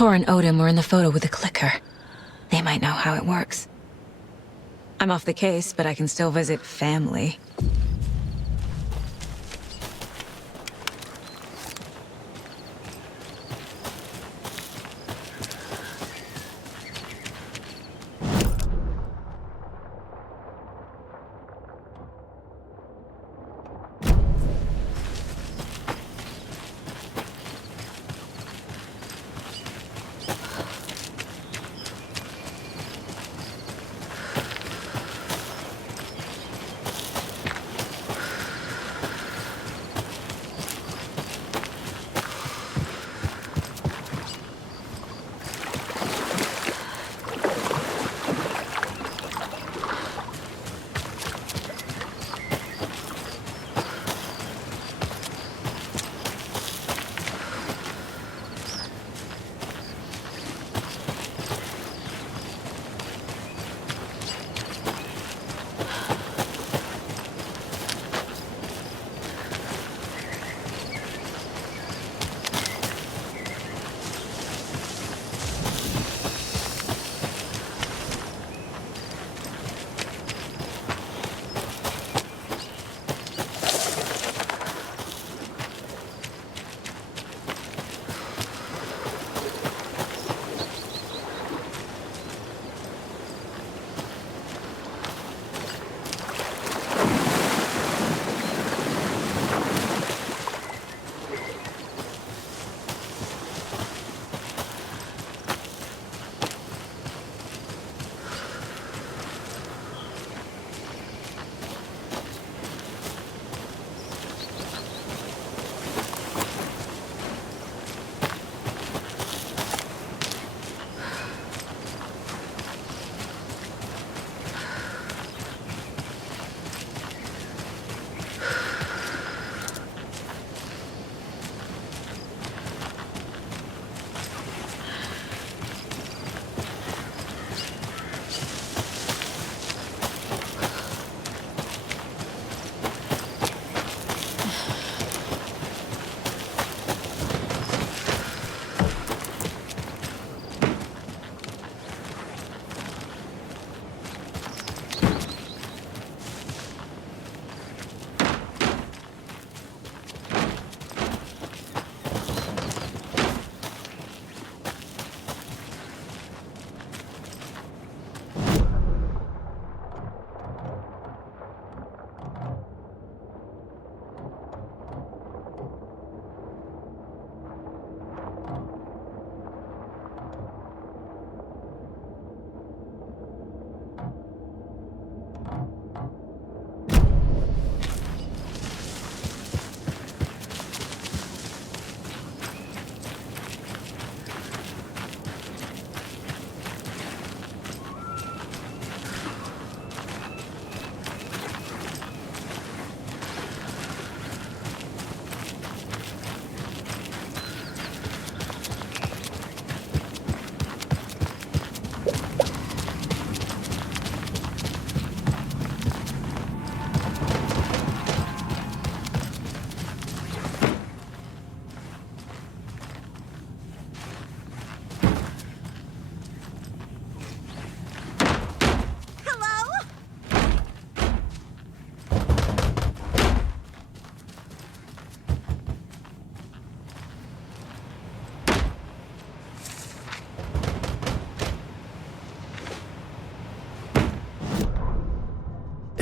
Tor and Odin were in the photo with the clicker. They might know how it works. I'm off the case, but I can still visit family.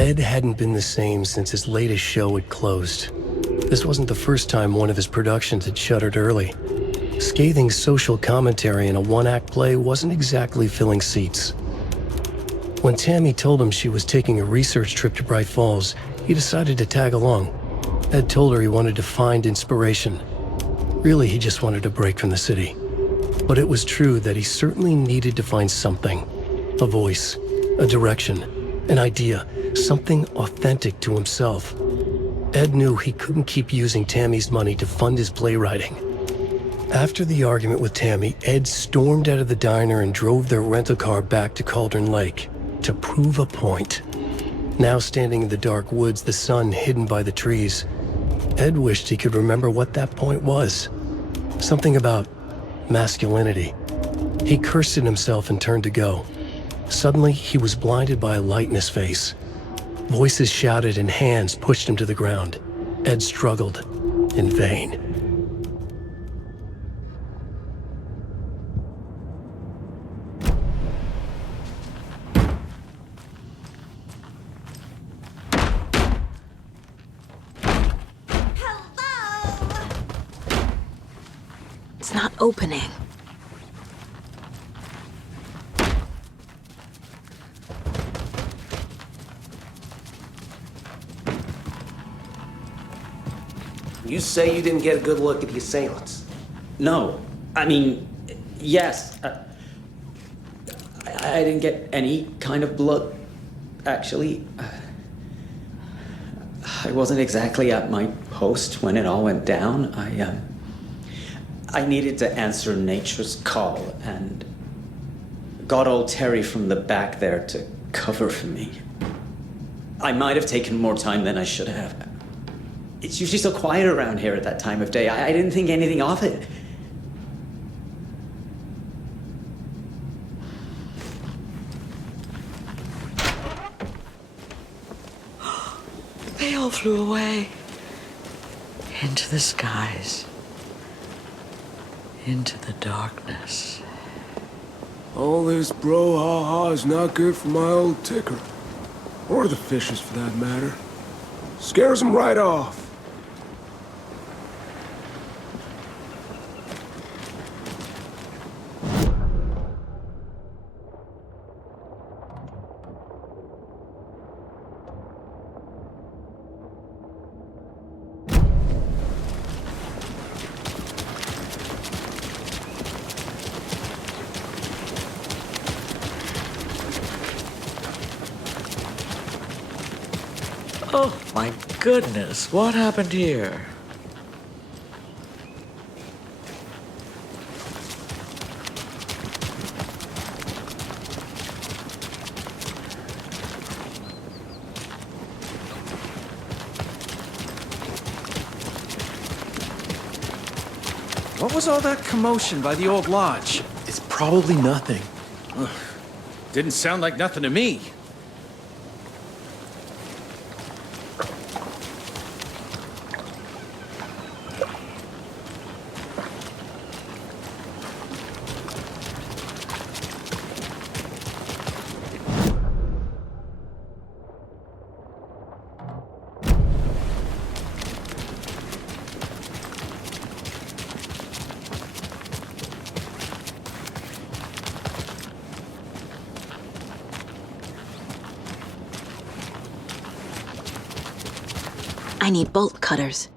Ed hadn't been the same since his latest show had closed. This wasn't the first time one of his productions had shuttered early. Scathing social commentary in a one-act play wasn't exactly filling seats. When Tammy told him she was taking a research trip to Bright Falls, he decided to tag along. Ed told her he wanted to find inspiration. Really, he just wanted a break from the city. But it was true that he certainly needed to find something. A voice, a direction, an idea, something authentic to himself. Ed knew he couldn't keep using Tammy's money to fund his playwriting. After the argument with Tammy, Ed stormed out of the diner and drove their rental car back to Cauldron Lake to prove a point. Now standing in the dark woods, the sun hidden by the trees, Ed wished he could remember what that point was. Something about masculinity, He cursed at himself and turned to go. Suddenly, he was blinded by a light in his face. Voices shouted and hands pushed him to the ground. Ed struggled, in vain. It's not opening. You say you didn't get a good look at the assailants. No, I mean, yes. I didn't get any kind of blood, actually. I wasn't exactly at my post when it all went down. I needed to answer nature's call and got old Terry from the back there to cover for me. I might have taken more time than I should have. It's usually so quiet around here at that time of day. I didn't think anything of it. They all flew away. Into the skies. Into the darkness. All this brouhaha is not good for my old ticker. Or the fishes, for that matter. Scares them right off. Oh my goodness, what happened here? What was all that commotion by the old lodge? It's probably nothing. Didn't sound like nothing to me. I need bolt cutters.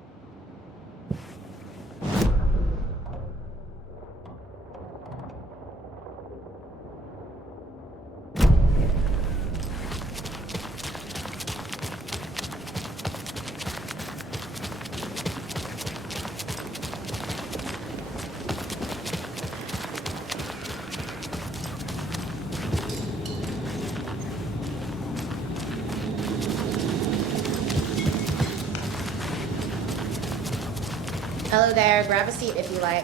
Hello there, grab a seat if you like.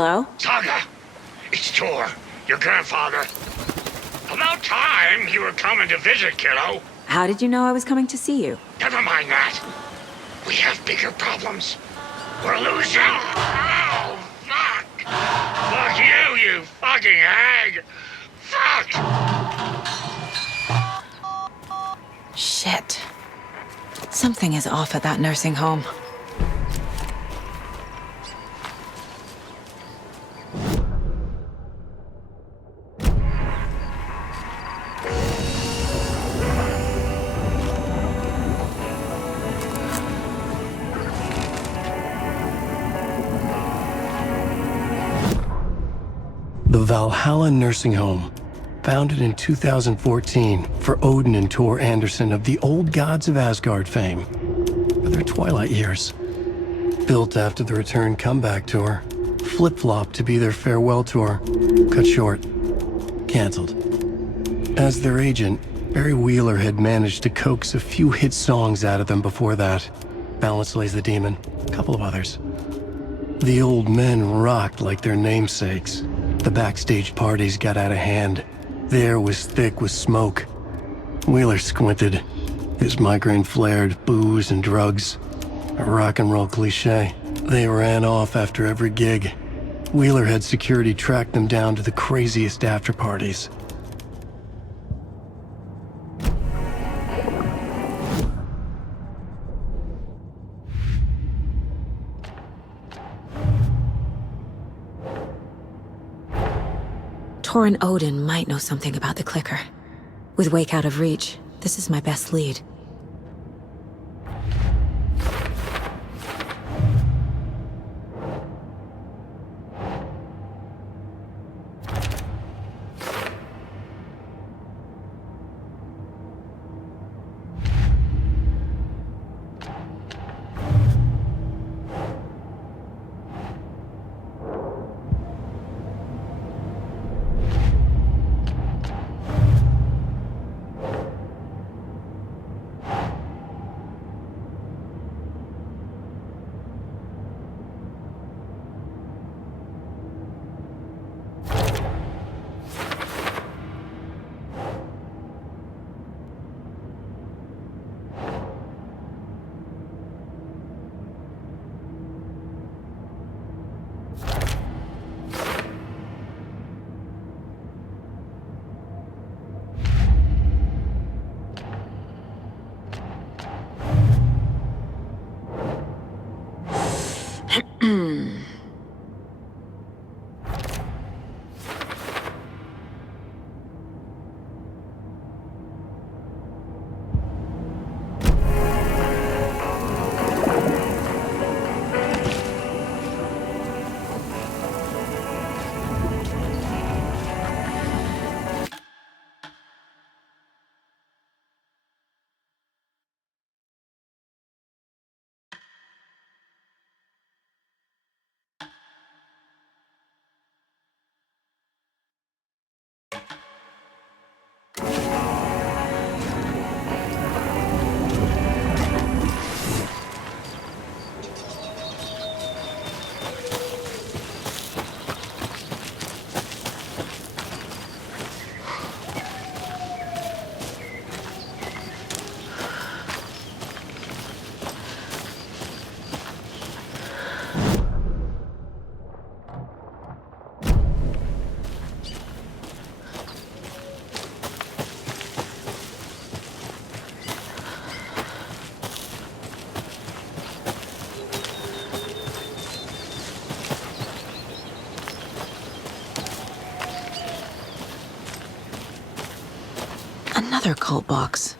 Hello? Saga, it's Tor, your grandfather. About time you were coming to visit, kiddo. How did you know I was coming to see you? Never mind that. We have bigger problems. We're losing. Oh, fuck. Fuck you fucking hag. Fuck. Shit. Something is off at that nursing home. The Valhalla Nursing Home, founded in 2014 for Odin and Tor Anderson of the Old Gods of Asgard fame, for their twilight years. Built after the return comeback tour, flip-flopped to be their farewell tour, cut short, canceled. As their agent, Barry Wheeler had managed to coax a few hit songs out of them before that. Balance Lays the Demon, a couple of others. The old men rocked like their namesakes. The backstage parties got out of hand. The air was thick with smoke. Wheeler squinted. His migraine flared, booze and drugs. A rock and roll cliche. They ran off after every gig. Wheeler had security track them down to the craziest after parties. Tor and Odin might know something about the clicker. With Wake out of reach, this is my best lead. Another cult box.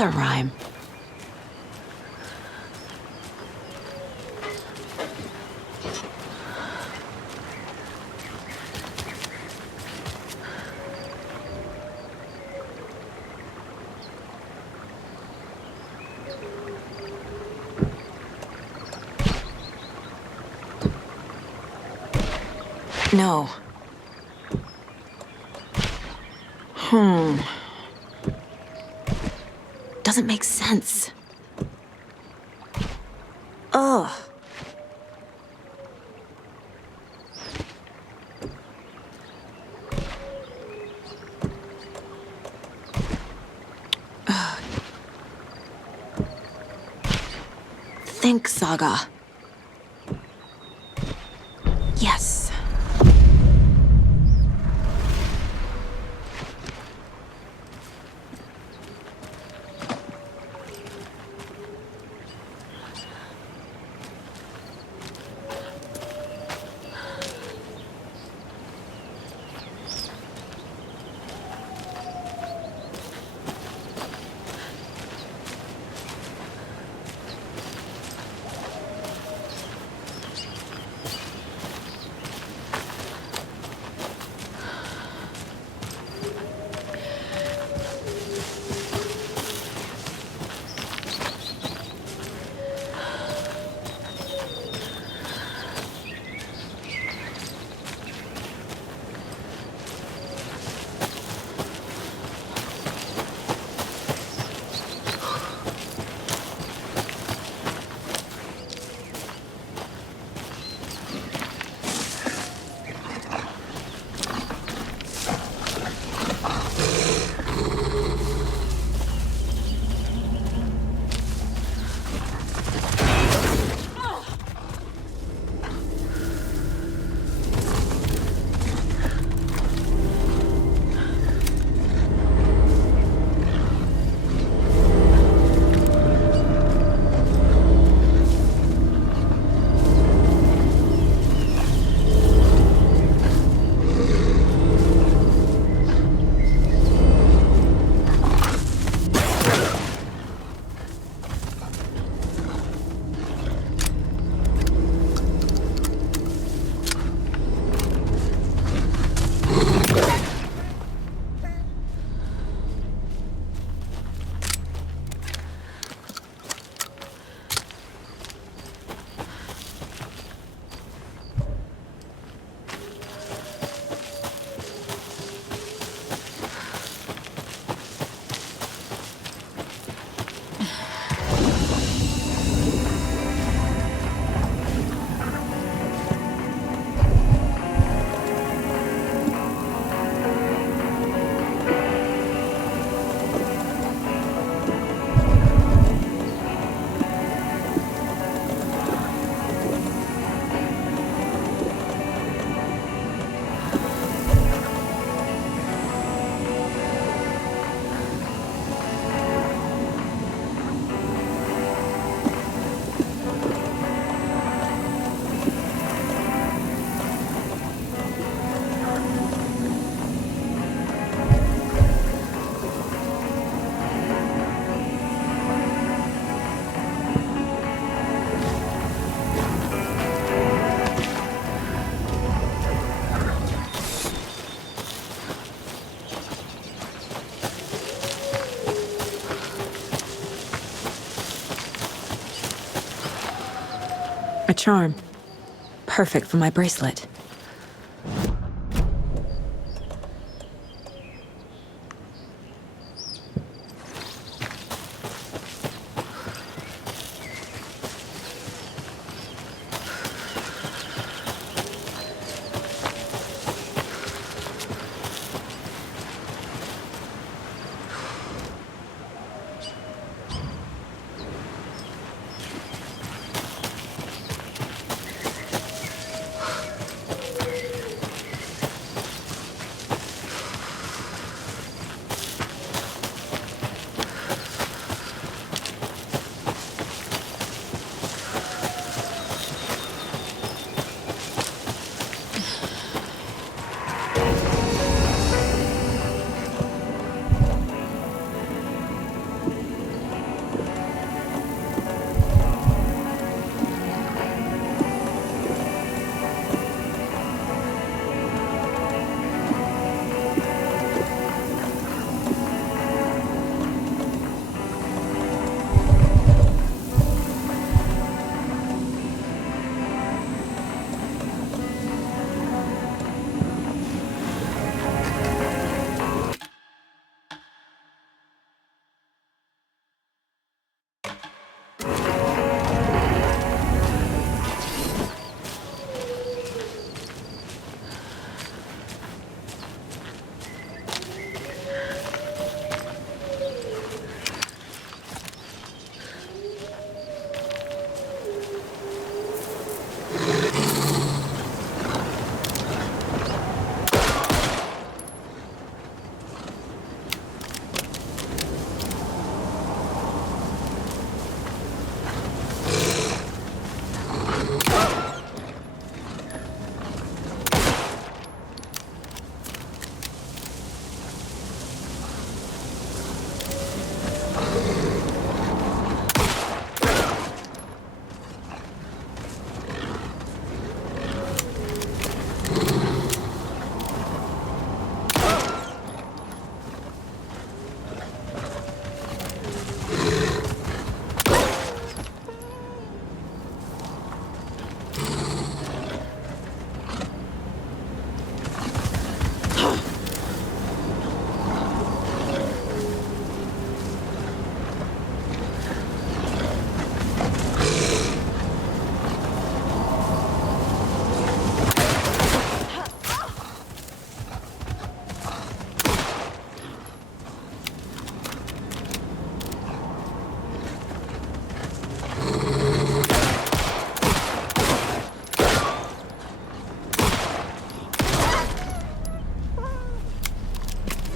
another rhyme. No. Doesn't make sense. Ugh. Think, Saga. Yes. A charm. Perfect for my bracelet.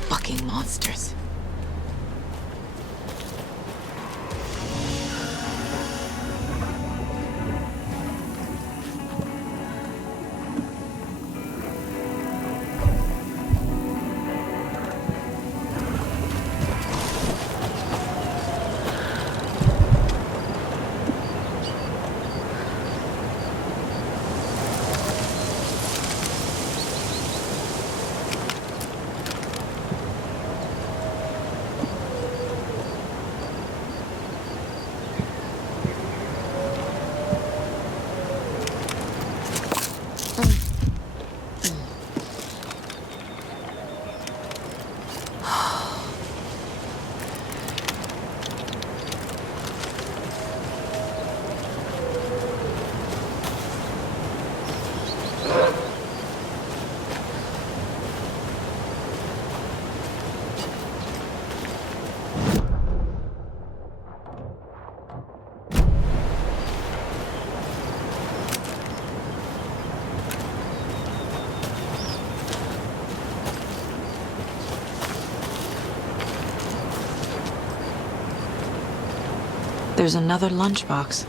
Fucking monsters. There's another lunchbox.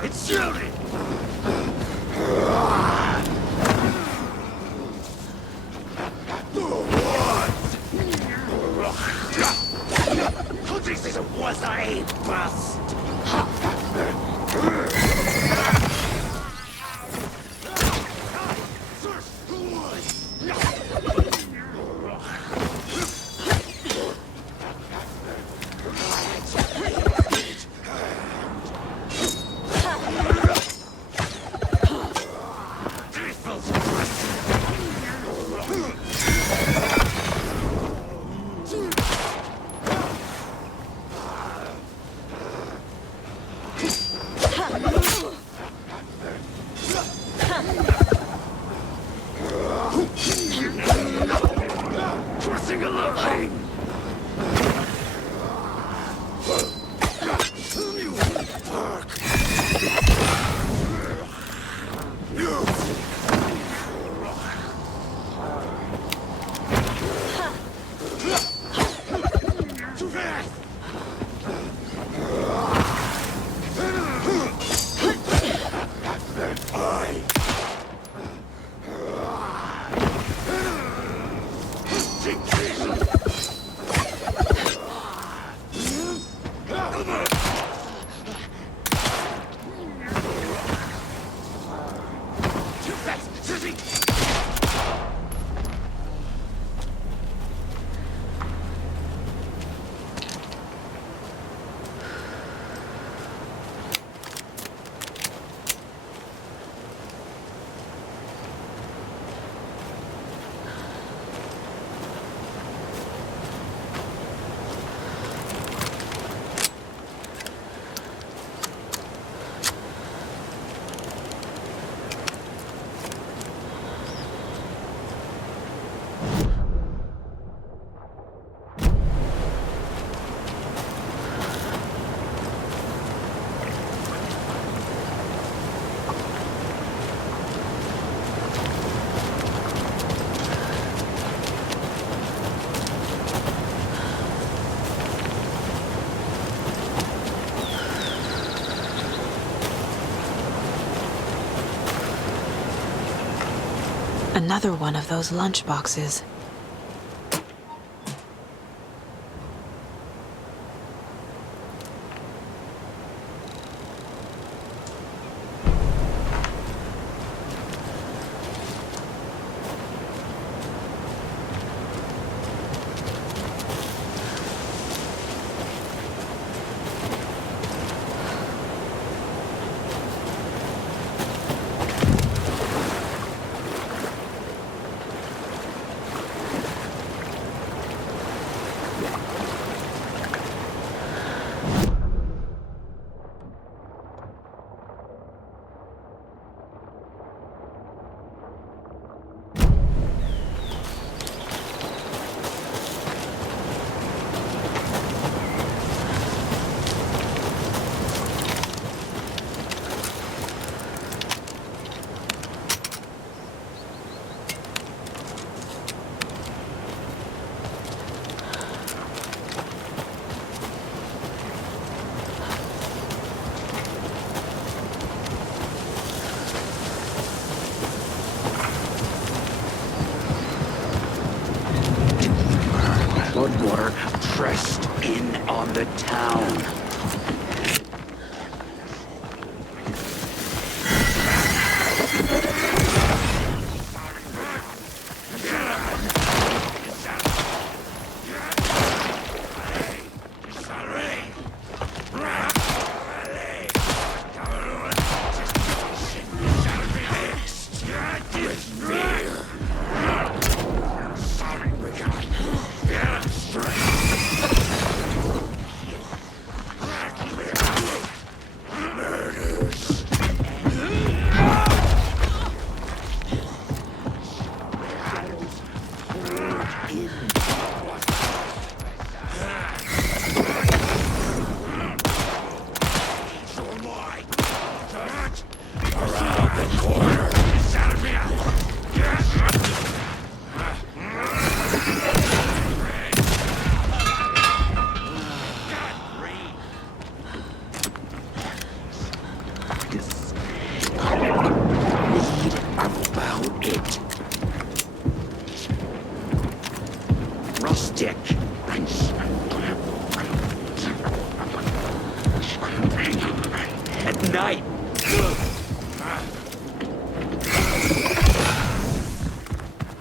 It's shooting! This was a bust! Crossing a line! Too fast! Another one of those lunch boxes. Bloodwater pressed in on the town.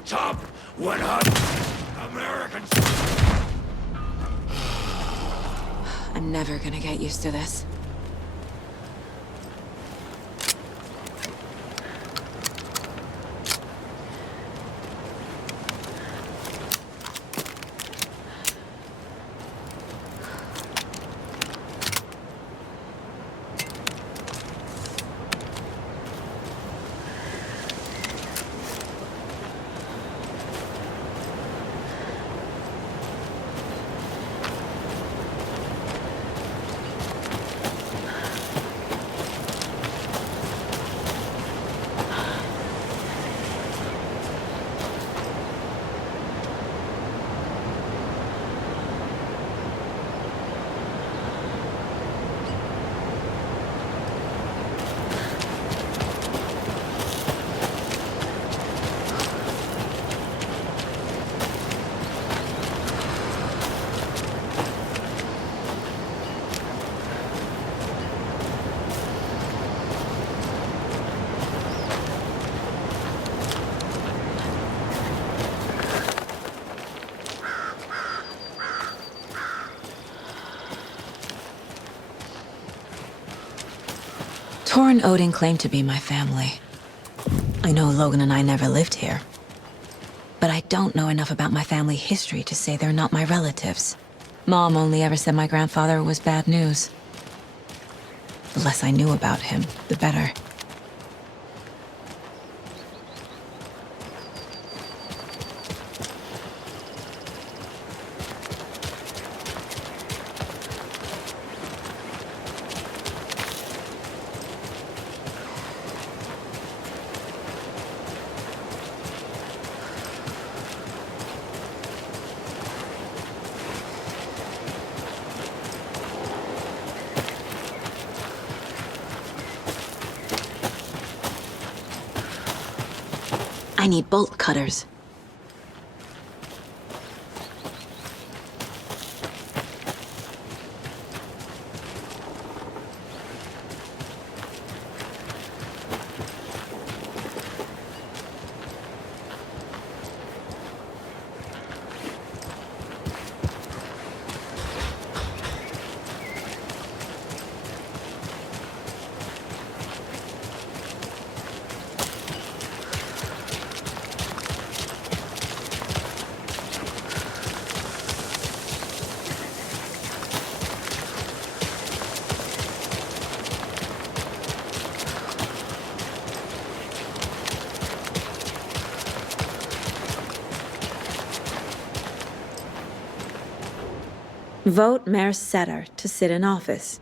top 100 Americans. I'm never gonna get used to this. Tor and Odin claim to be my family. I know Logan and I never lived here. But I don't know enough about my family history to say they're not my relatives. Mom only ever said my grandfather was bad news. The less I knew about him, the better. I need bolt cutters. Vote Mayor Setter to sit in office.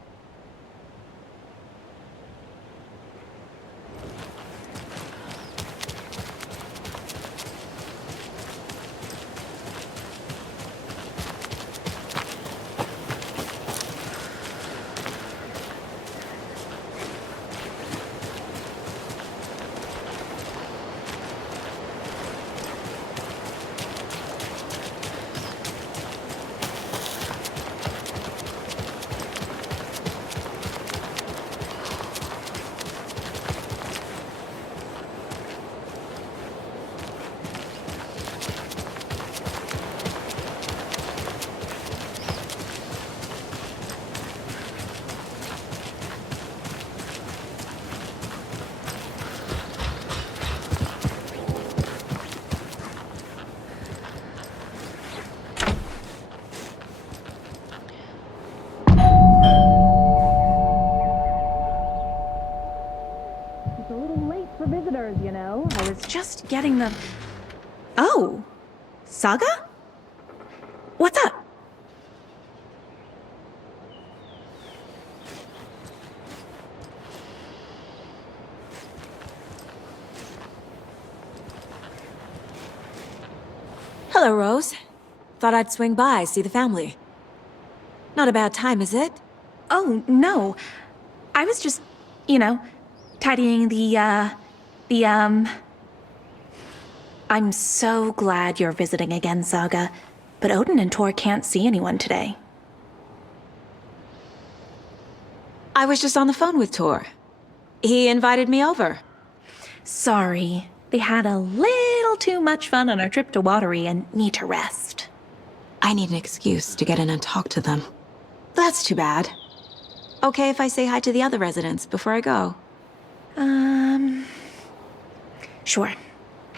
You know, I was just getting the... Oh! Saga? What's up? Hello, Rose. Thought I'd swing by, see the family. Not a bad time, is it? Oh, no. I was just, you know, tidying I'm so glad you're visiting again, Saga. But Odin and Tor can't see anyone today. I was just on the phone with Tor. He invited me over. Sorry. We had a little too much fun on our trip to Watery and need to rest. I need an excuse to get in and talk to them. That's too bad. Okay if I say hi to the other residents before I go? Sure.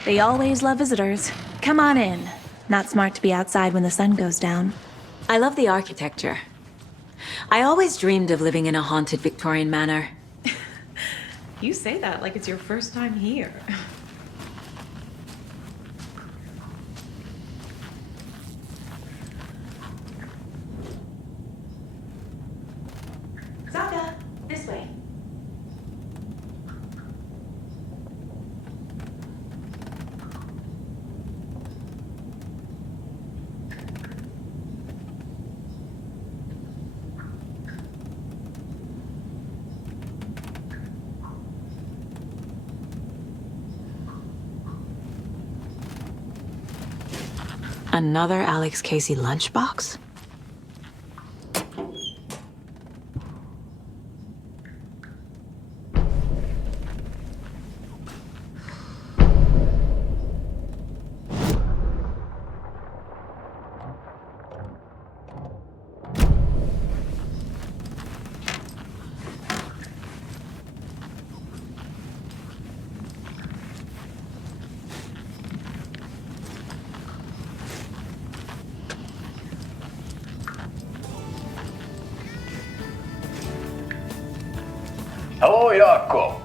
They always love visitors. Come on in. Not smart to be outside when the sun goes down. I love the architecture. I always dreamed of living in a haunted Victorian manor. You say that like it's your first time here. Saga, this way. Another Alex Casey lunchbox? Hello, Jaakko.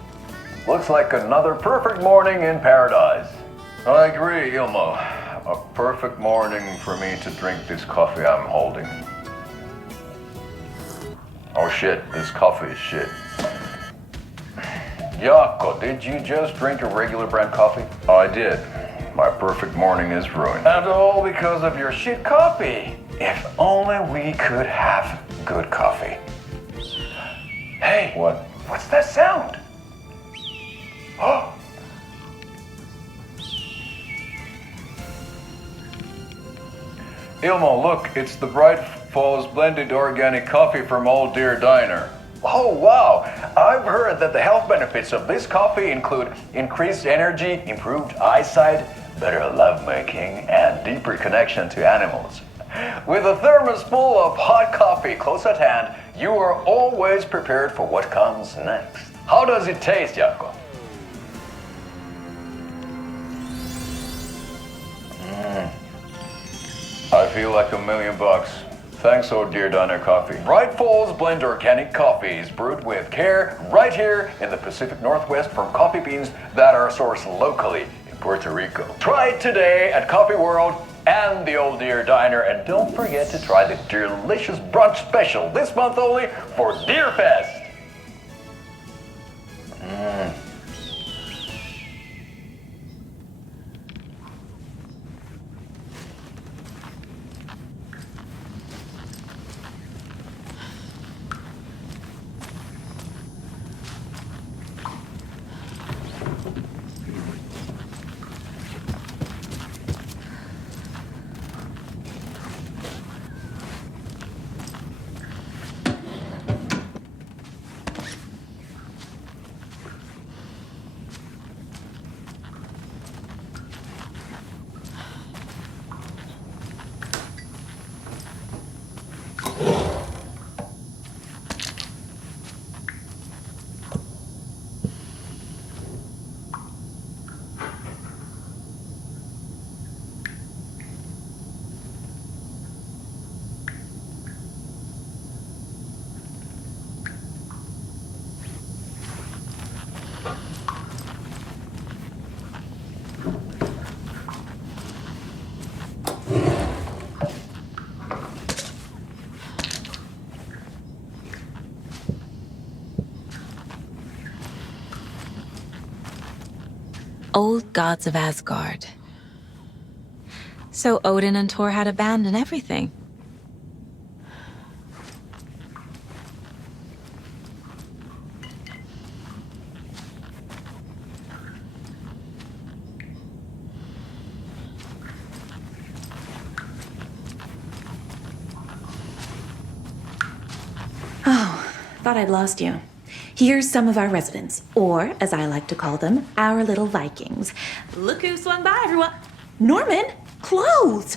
Looks like another perfect morning in paradise. I agree, Ilmo. A perfect morning for me to drink this coffee I'm holding. Oh shit, this coffee is shit. Jaakko, did you just drink a regular brand coffee? I did. My perfect morning is ruined. And all because of your shit coffee. If only we could have good coffee. Hey, what? What's that sound? Oh! Ilmo, look, it's the Bright Falls blended organic coffee from Old Deer Diner. Oh, wow! I've heard that the health benefits of this coffee include increased energy, improved eyesight, better lovemaking, and deeper connection to animals. With a thermos full of hot coffee close at hand, you are always prepared for what comes next. How does it taste, Jaakko? I feel like $1 million. Thanks, Old Deer Diner Coffee. Bright Falls Blend Organic Coffee is brewed with care right here in the Pacific Northwest from coffee beans that are sourced locally in Puerto Rico. Try it today at Coffee World and the Old Deer Diner, and don't forget to try the delicious brunch special this month only for Deer Fest. Old gods of Asgard. So Odin and Thor had a band and everything. Oh, thought I'd lost you. Here's some of our residents, or as I like to call them, our little Vikings. Look who swung by, everyone. Norman, clothes!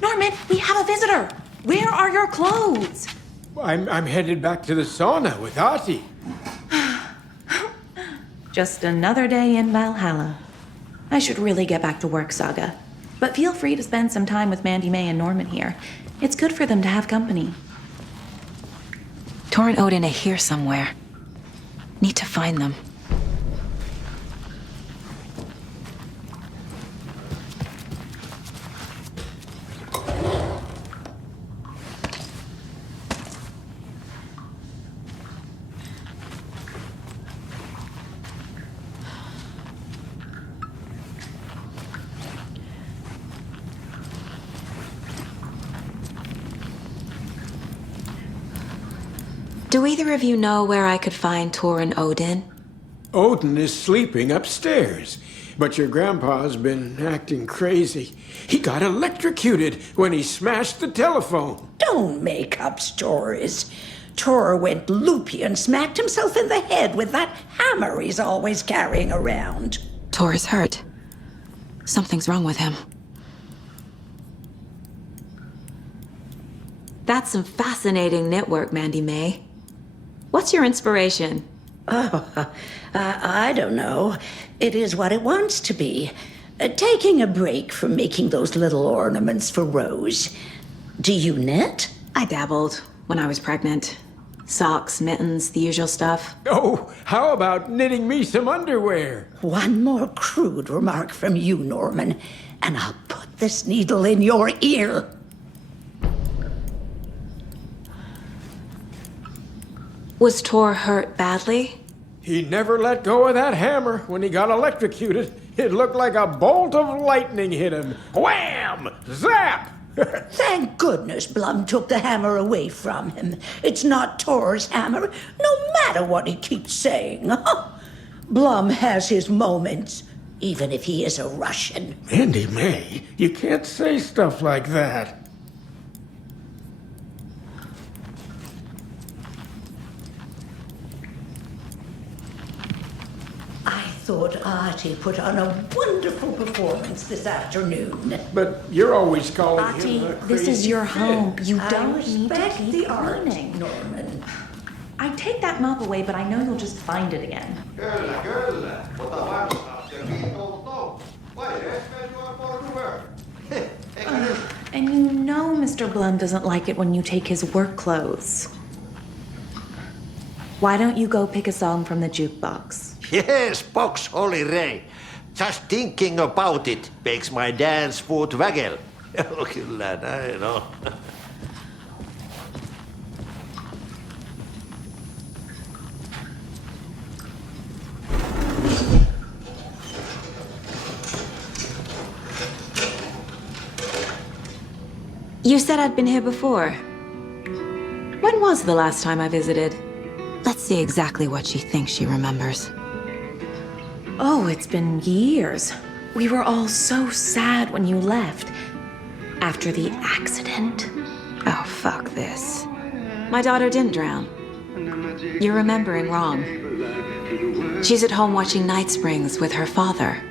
Norman, we have a visitor. Where are your clothes? I'm headed back to the sauna with Ati. Just another day in Valhalla. I should really get back to work, Saga. But feel free to spend some time with Mandy May and Norman here. It's good for them to have company. Tor and Odin are here somewhere. Need to find them. Do either of you know where I could find Tor and Odin? Odin is sleeping upstairs, but your grandpa's been acting crazy. He got electrocuted when he smashed the telephone. Don't make up stories. Tor went loopy and smacked himself in the head with that hammer he's always carrying around. Tor is hurt. Something's wrong with him. That's some fascinating network, Mandy May. What's your inspiration? Oh, I don't know. It is what it wants to be. Taking a break from making those little ornaments for Rose. Do you knit? I dabbled when I was pregnant. Socks, mittens, the usual stuff. Oh, how about knitting me some underwear? One more crude remark from you, Norman, and I'll put this needle in your ear. Was Tor hurt badly? He never let go of that hammer when he got electrocuted. It looked like a bolt of lightning hit him. Wham! Zap! Thank goodness Blum took the hammer away from him. It's not Tor's hammer, no matter what he keeps saying. Blum has his moments, even if he is a Russian. Mandy May, you can't say stuff like that. I thought Artie put on a wonderful performance this afternoon. But you're always calling Ati, him a this is crazy your kid. home. You I don't need to respect keep the art, cleaning. Norman. I take that mop away, but I know you'll just find it again. Kyllä, kyllä. Ota varsaus ja viitoutuu. Vai especial for the work. Eikä nyt. And you know Mr. Blum doesn't like it when you take his work clothes. Why don't you go pick a song from the jukebox? Yes, box Holy Ray. Just thinking about it makes my dance foot waggle. Kyllä näin on. You said I'd been here before. When was the last time I visited? Let's see exactly what she thinks she remembers. Oh, it's been years. We were all so sad when you left. After the accident. Oh, fuck this. My daughter didn't drown. You're remembering wrong. She's at home watching Night Springs with her father.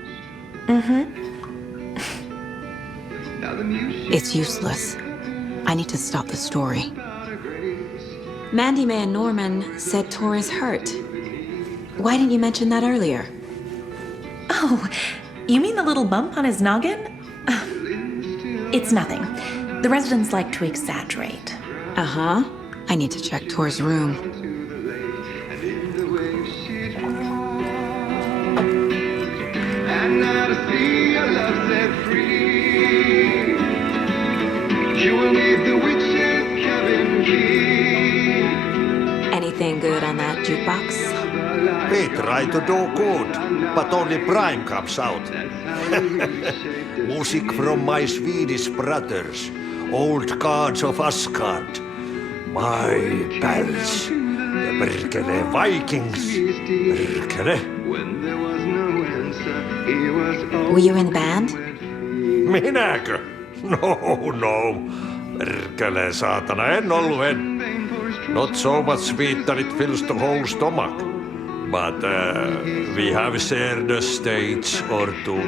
It's useless. I need to stop the story. Mandy May and Norman said Tor is hurt. Why didn't you mention that earlier? Oh, you mean the little bump on his noggin? It's nothing. The residents like to exaggerate. Uh-huh. I need to check Tor's room. And now to see your love set free, you will need the witch's cabin key. Anything good on that jukebox? We try to do good, but only Prime comes out. Music from my Swedish brothers, old gods of Asgard. My pals, the Perkele Vikings. Perkele. Were you in the band? Minäkö? No. Perkele saatana, en ollut. Not so much sweet that it fills the whole stomach. But we have shared a stage or two.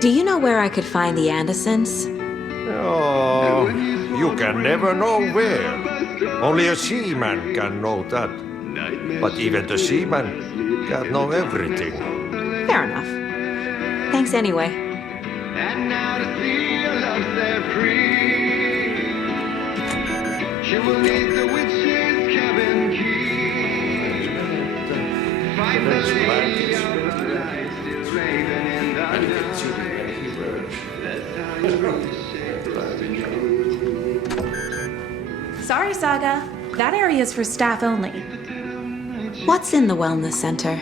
Do you know where I could find the Andersons? Oh, you can never know where. Only a seaman can know that. But even the seaman can't know everything. Fair enough. Thanks anyway. And now to see your love set free, she will need the witch's cabin key. Fight the lady of the night, still raving in the night. That's how you reach. Sorry, Saga. That area is for staff only. What's in the wellness center?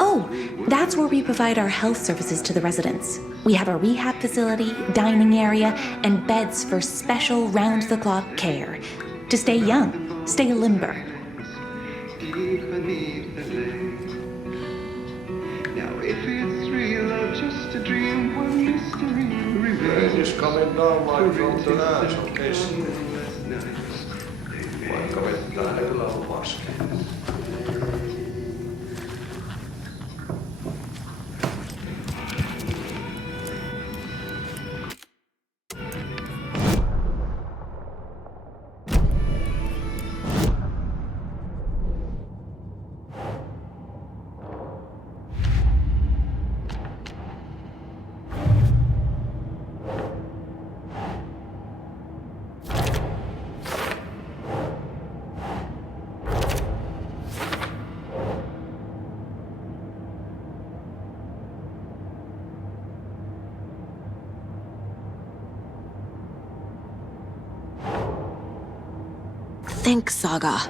Oh, that's where we provide our health services to the residents. We have a rehab facility, dining area, and beds for special round-the-clock care. To stay young, stay limber. Now if it's real or just a dream, one mystery remains. Is coming down like from the ash, okay? Vaikka vettä edellä on laskea. Think, Saga.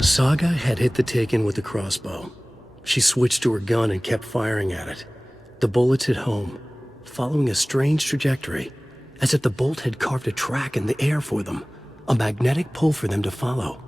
Saga had hit the Taken with the crossbow. She switched to her gun and kept firing at it. The bullets hit home, following a strange trajectory, as if the bolt had carved a track in the air for them, a magnetic pull for them to follow.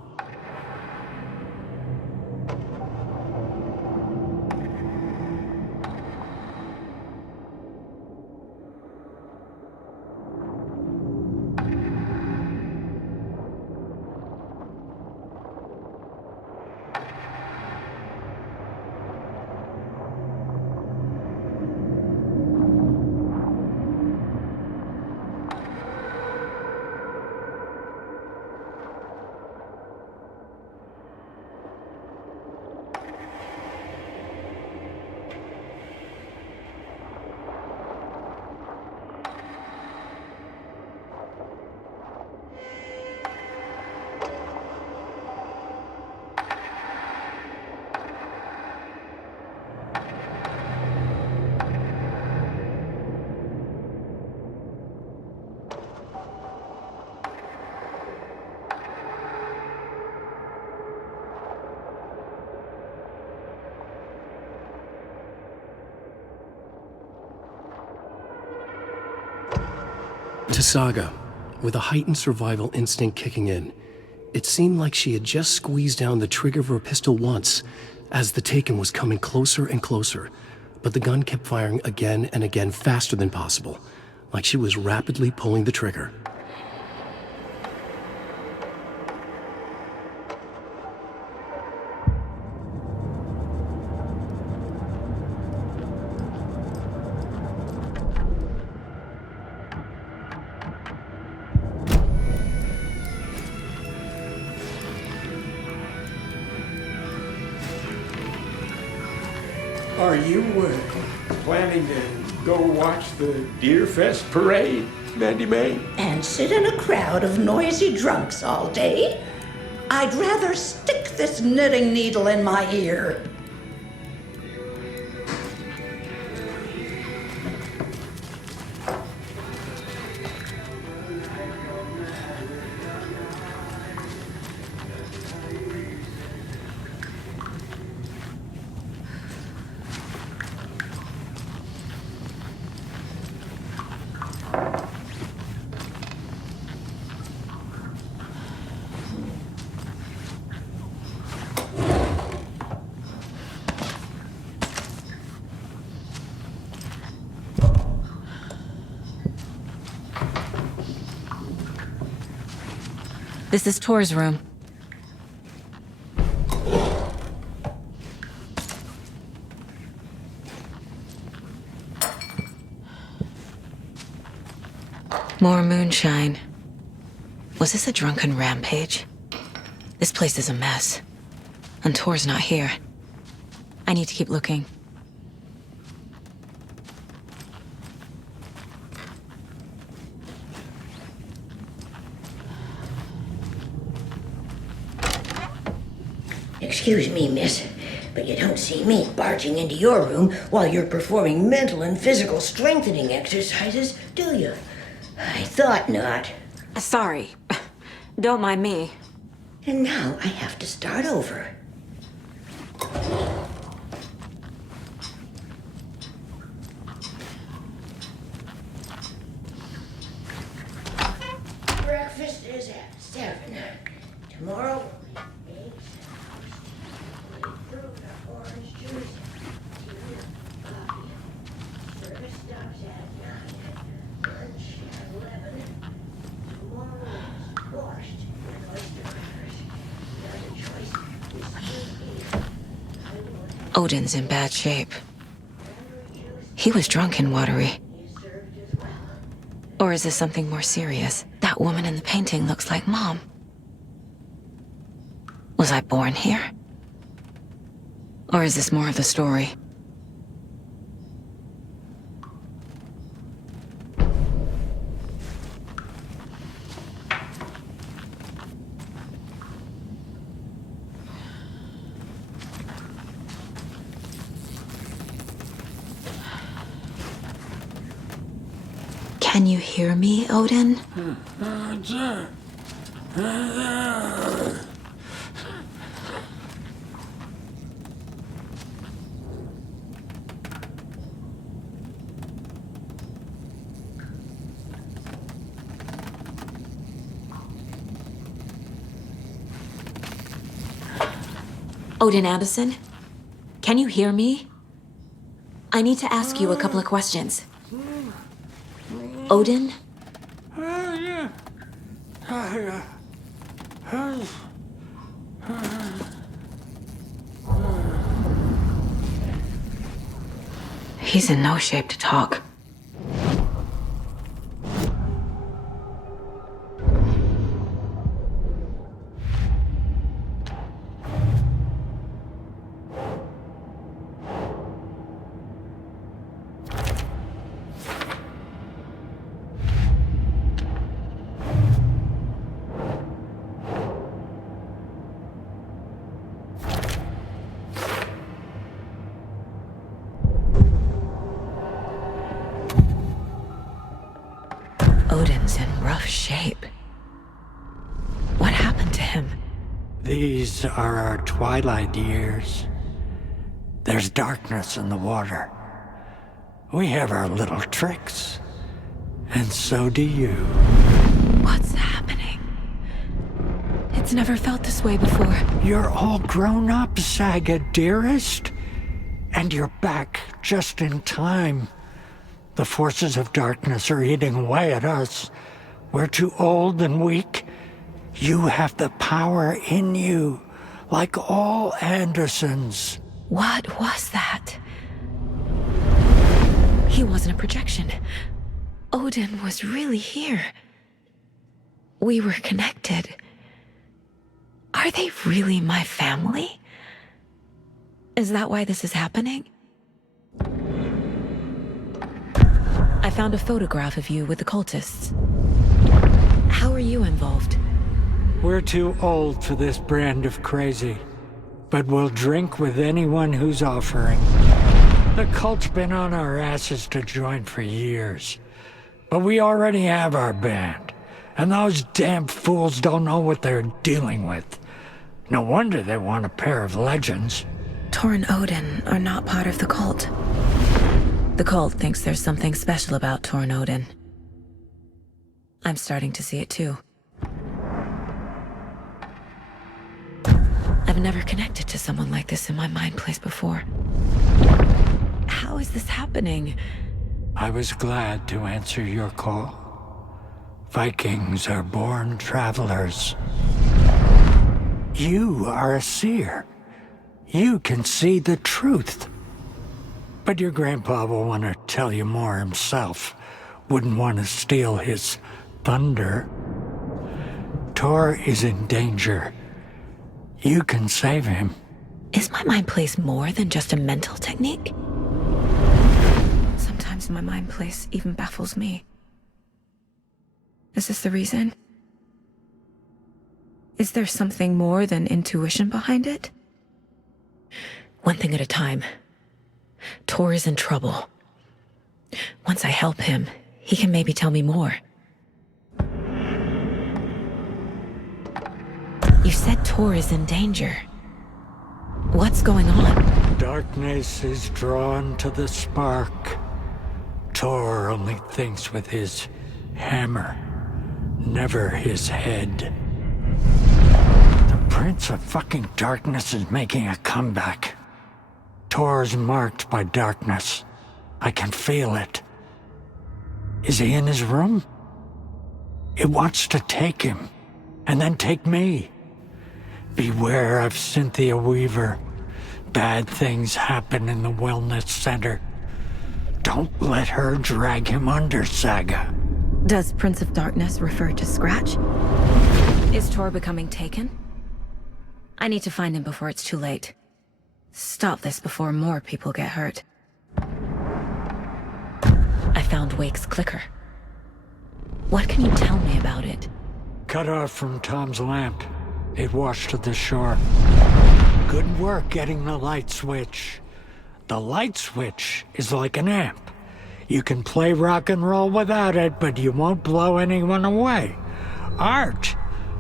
To Saga, with a heightened survival instinct kicking in, It seemed like she had just squeezed down the trigger of her pistol once, as the Taken was coming closer and closer, but the gun kept firing again and again faster than possible, like she was rapidly pulling the trigger. Are you planning to go watch the Deer Fest parade, Mandy May? And sit in a crowd of noisy drunks all day? I'd rather stick this knitting needle in my ear. This is Tor's room. More moonshine. Was this a drunken rampage? This place is a mess. And Tor's not here. I need to keep looking. Excuse me, miss, but you don't see me barging into your room while you're performing mental and physical strengthening exercises, do you? I thought not. Sorry. Don't mind me. And now I have to start over. Breakfast is at 7. Tomorrow, eggs, fruit, orange juice, tea, coffee. Service stops at 9. Lunch at 11. Tomorrow is borscht with oyster crackers. The other choice is sweet beef. Odin's in bad shape. He was drunk and watery. Or is this something more serious? That woman in the painting looks like Mom. Was I born here? Or is this more of the story? Can you hear me, Odin? Odin Anderson? Can you hear me? I need to ask you a couple of questions. Odin? He's in no shape to talk. Odin's in rough shape. What happened to him? These are our twilight years. There's darkness in the water. We have our little tricks. And so do you. What's happening? It's never felt this way before. You're all grown up, Saga, dearest. And you're back just in time. The forces of darkness are eating away at us. We're too old and weak. You have the power in you, like all Andersons. What was that? He wasn't a projection. Odin was really here. We were connected. Are they really my family? Is that why this is happening? I found a photograph of you with the cultists. How are you involved? We're too old for this brand of crazy, but we'll drink with anyone who's offering. The cult's been on our asses to join for years, but we already have our band, and those damn fools don't know what they're dealing with. No wonder they want a pair of legends. Tor and Odin are not part of the cult. The cult thinks there's something special about Tor and Odin. I'm starting to see it too. I've never connected to someone like this in my mind place before. How is this happening? I was glad to answer your call. Vikings are born travelers. You are a seer. You can see the truth. But your grandpa will want to tell you more himself. Wouldn't want to steal his thunder. Tor is in danger. You can save him. Is my mind place more than just a mental technique? Sometimes my mind place even baffles me. Is this the reason? Is there something more than intuition behind it? One thing at a time. Tor is in trouble. Once I help him, he can maybe tell me more. You said Tor is in danger. What's going on? Darkness is drawn to the spark. Tor only thinks with his hammer, never his head. The Prince of fucking Darkness is making a comeback. Tor's marked by darkness. I can feel it. Is he in his room? It wants to take him, and then take me. Beware of Cynthia Weaver. Bad things happen in the wellness center. Don't let her drag him under, Saga. Does Prince of Darkness refer to Scratch? Is Tor becoming taken? I need to find him before it's too late. Stop this before more people get hurt. I found Wake's clicker. What can you tell me about it? Cut off from Tom's lamp. It washed to the shore. Good work getting the light switch. The light switch is like an amp. You can play rock and roll without it, but you won't blow anyone away. Art,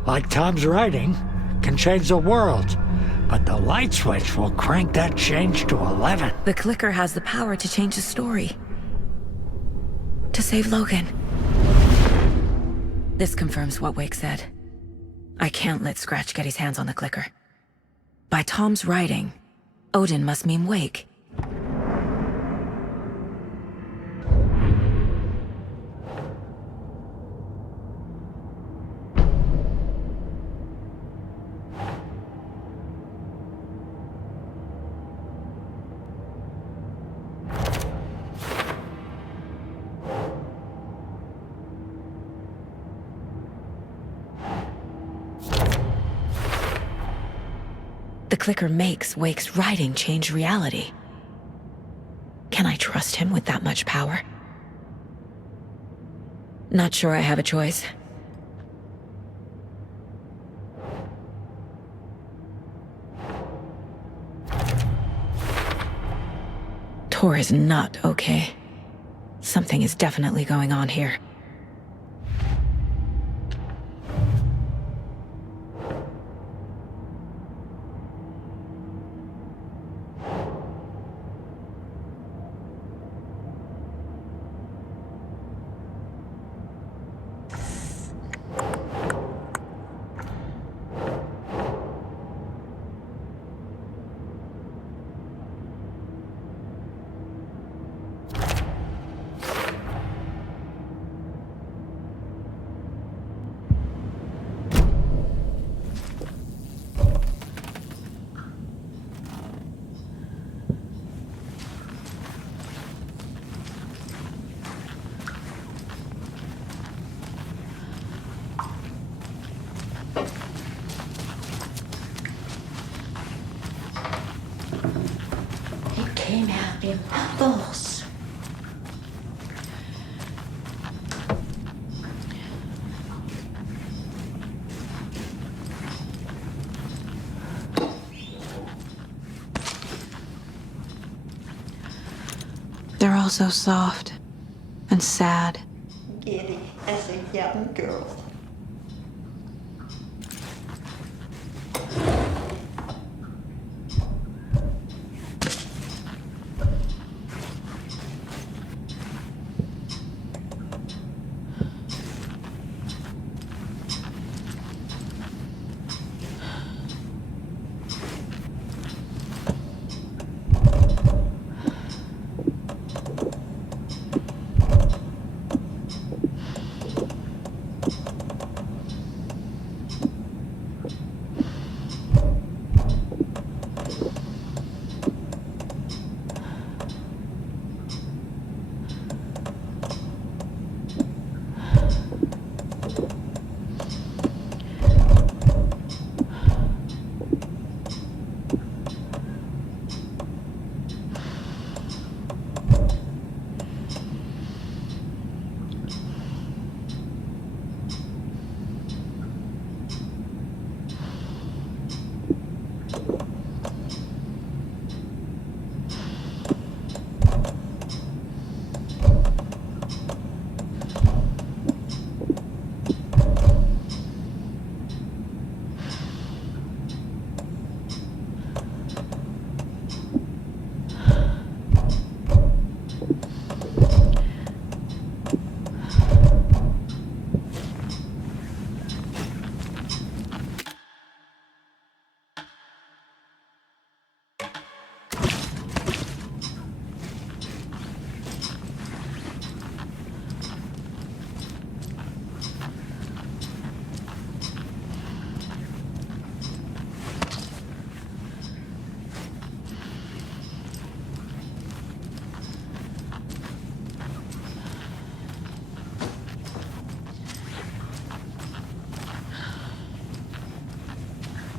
like Tom's writing, can change the world. But the light switch will crank that change to 11. The clicker has the power to change the story. To save Logan. This confirms what Wake said. I can't let Scratch get his hands on the clicker. By Tom's writing, Odin must mean Wake. The clicker makes Wake's writing change reality. Can I trust him with that much power? Not sure I have a choice. Tor is not okay. Something is definitely going on here. all so soft and sad. Giddy as a young girl.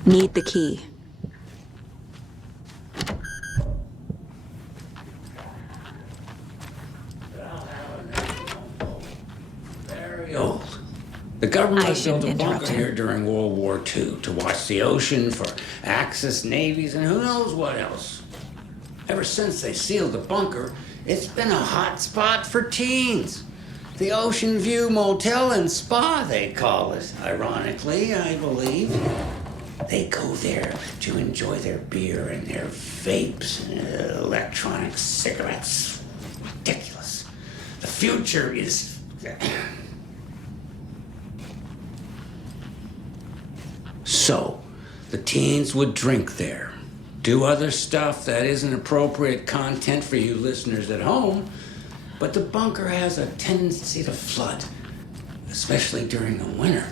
Need the key. Very old. The government built a bunker here during World War II to watch the ocean for Axis navies and who knows what else. Ever since they sealed the bunker, it's been a hot spot for teens. The Ocean View Motel and Spa, they call it, ironically, I believe. They go there to enjoy their beer and their vapes and electronic cigarettes. Ridiculous. The future is... So, the teens would drink there, do other stuff that isn't appropriate content for you listeners at home, but the bunker has a tendency to flood, especially during the winter.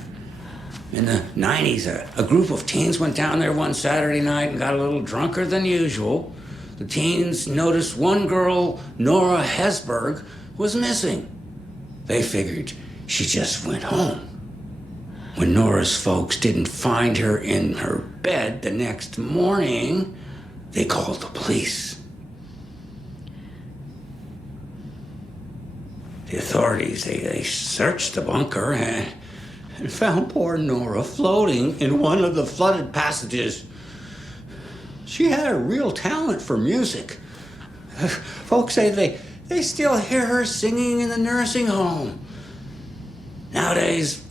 In the 90s, a group of teens went down there one Saturday night and got a little drunker than usual. The teens noticed one girl, Nora Hesberg, was missing. They figured she just went home. When Nora's folks didn't find her in her bed the next morning, they called the police. The authorities, they searched the bunker and found poor Nora floating in one of the flooded passages. She had a real talent for music. Folks say they still hear her singing in the nursing home. Nowadays,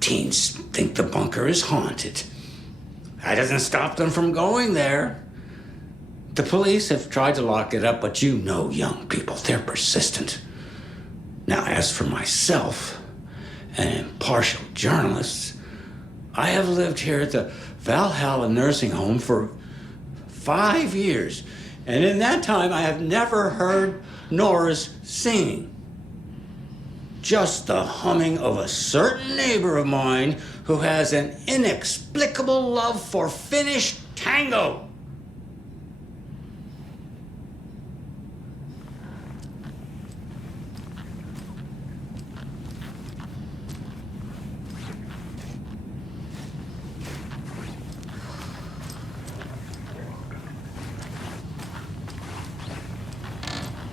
teens think the bunker is haunted. That doesn't stop them from going there. The police have tried to lock it up, but you know young people, they're persistent. Now, as for myself, an impartial journalist, I have lived here at the Valhalla nursing home for 5 years, and in that time I have never heard Nora's singing. Just the humming of a certain neighbor of mine who has an inexplicable love for Finnish tango.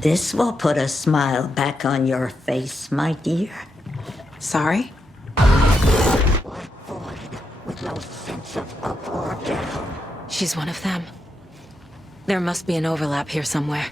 This will put a smile back on your face, my dear. Sorry? She's one of them. There must be an overlap here somewhere.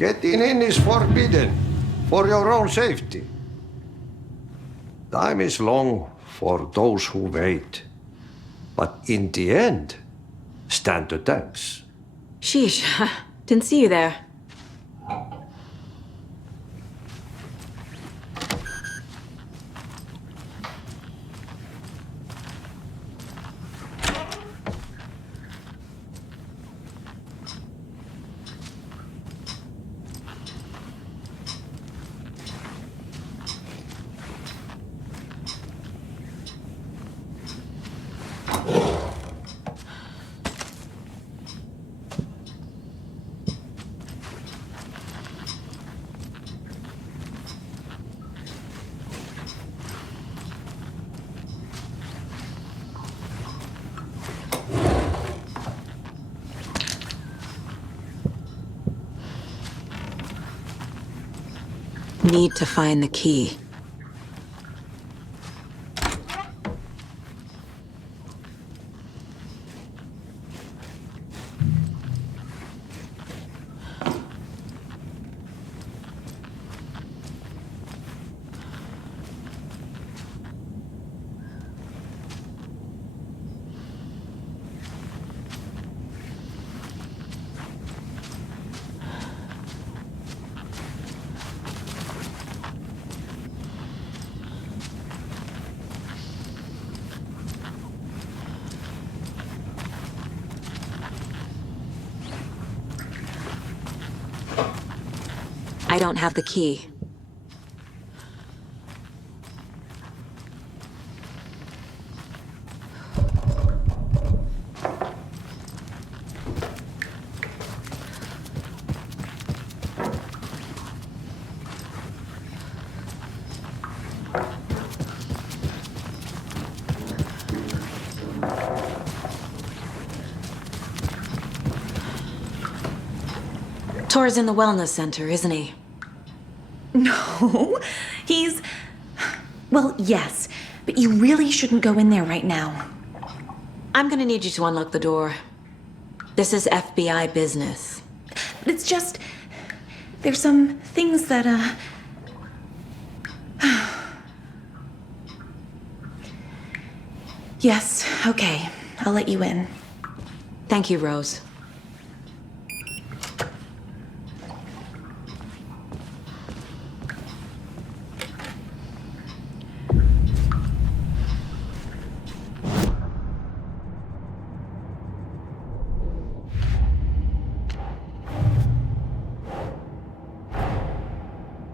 Getting in is forbidden, for your own safety. Time is long for those who wait. But in the end, stand the thanks. Sheesh, didn't see you there. Need to find the key. I don't have the key. Tor's in the wellness center, isn't he? No, he's... Well, yes, but you really shouldn't go in there right now. I'm gonna need you to unlock the door. This is FBI business. It's just... There's some things that, Yes, okay. I'll let you in. Thank you, Rose.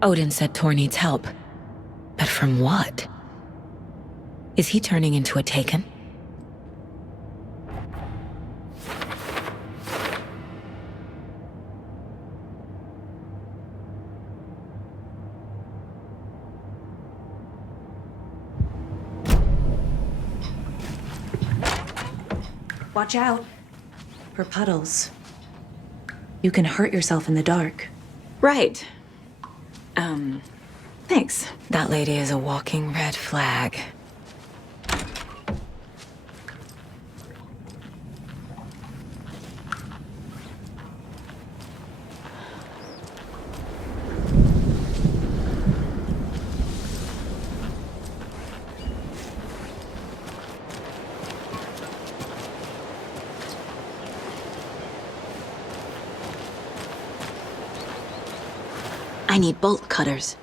Odin said Tor needs help. But from what? Is he turning into a Taken? Watch out. For puddles. You can hurt yourself in the dark. Right. Thanks. That lady is a walking red flag. I need bolt cutters.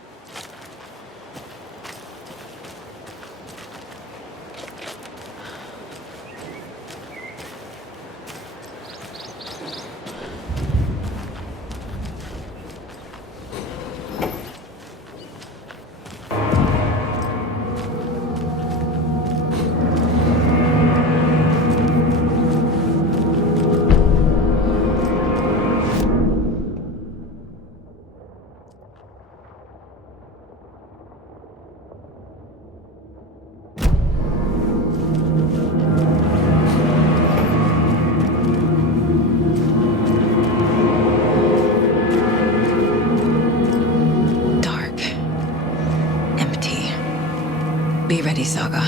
Be ready, Saga.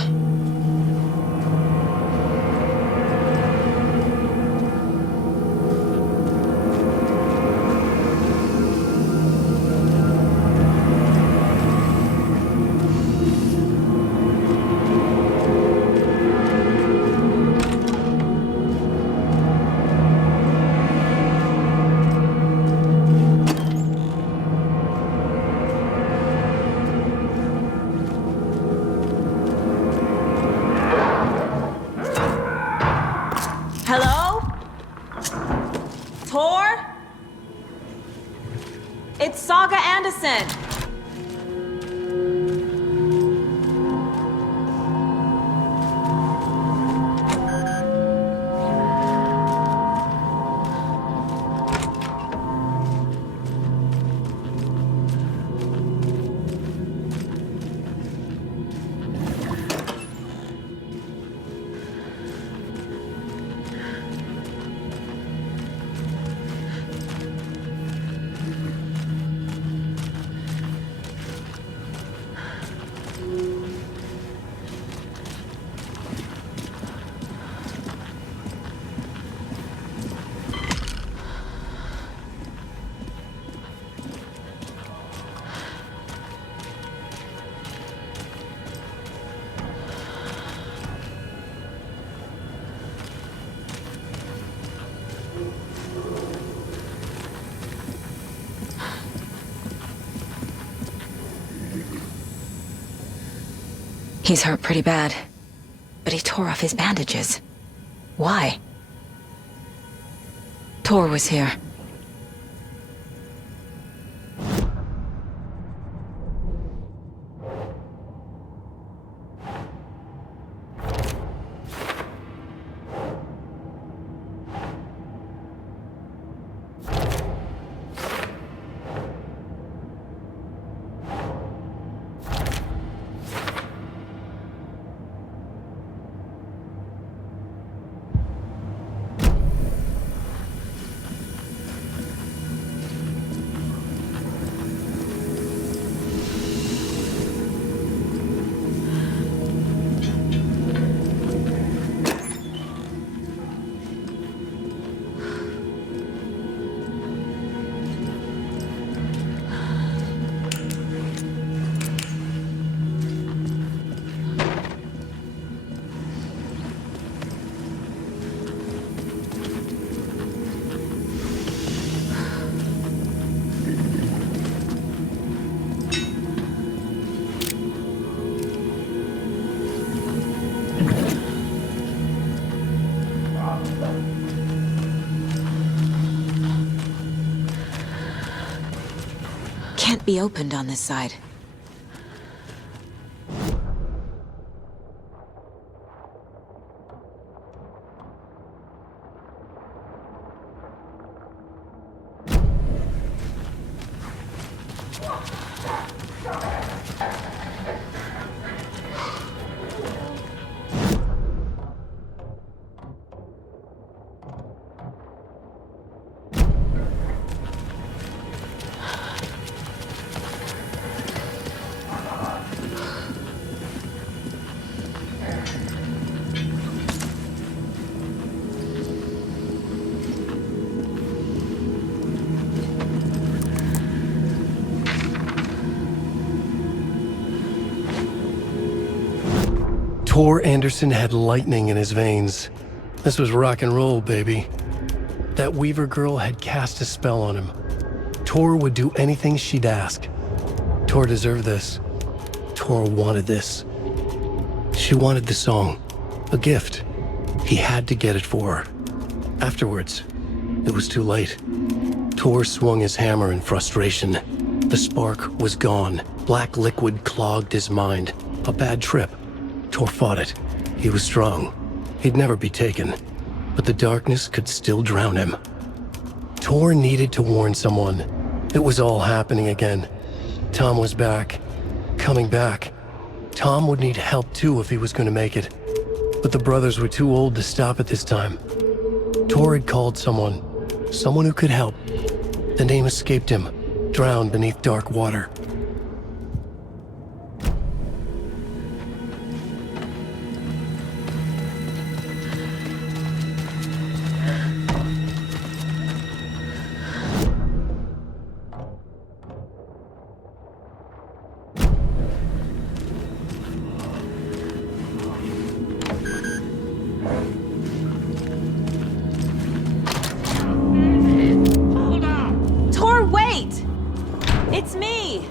He's hurt pretty bad, but he tore off his bandages. Why? Tor was here. Can't be opened on this side. Tor Anderson had lightning in his veins. This was rock and roll, baby. That Weaver girl had cast a spell on him. Tor would do anything she'd ask. Tor deserved this. Tor wanted this. She wanted the song. A gift. He had to get it for her. Afterwards, it was too late. Tor swung his hammer in frustration. The spark was gone. Black liquid clogged his mind. A bad trip. Tor fought it. He was strong. He'd never be taken. But the darkness could still drown him. Tor needed to warn someone. It was all happening again. Tom was back. Coming back. Tom would need help too if he was going to make it. But the brothers were too old to stop at this time. Tor had called someone. Someone who could help. The name escaped him. Drowned beneath dark water. Tor, wait! It's me!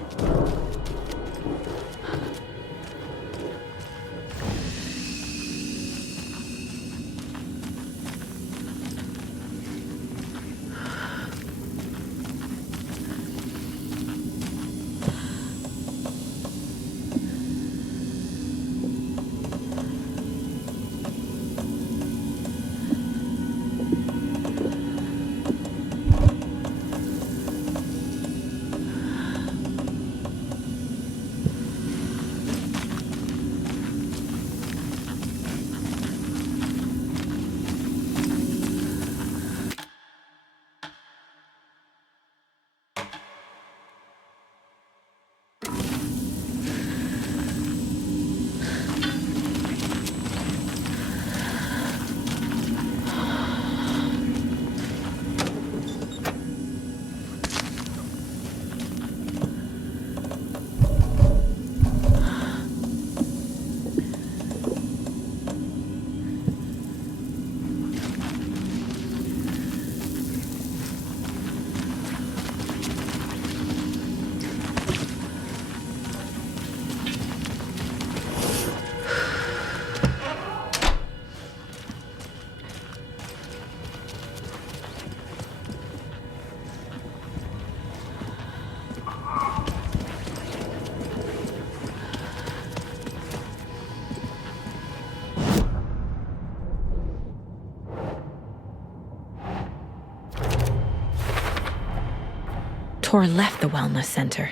Tor left the wellness center.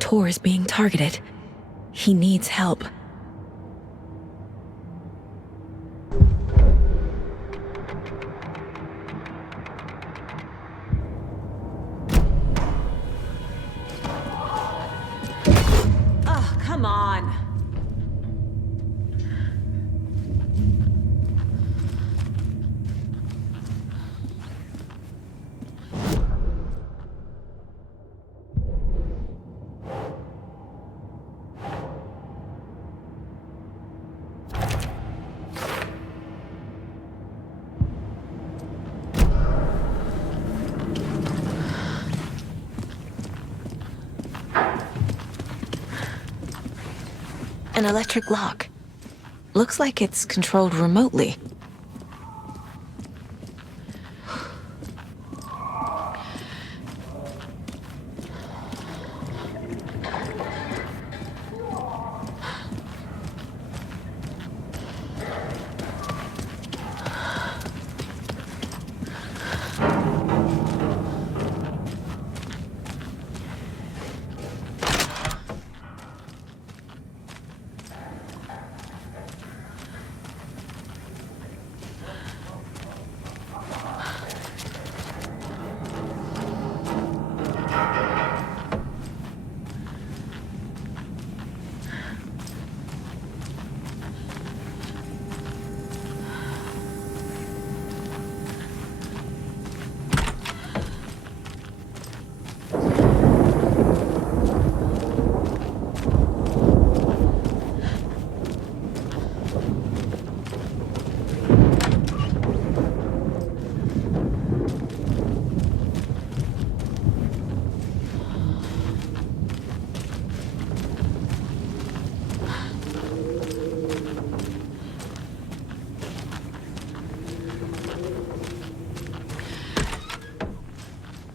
Tor is being targeted. He needs help. Oh, come on. An electric lock. Looks like it's controlled remotely.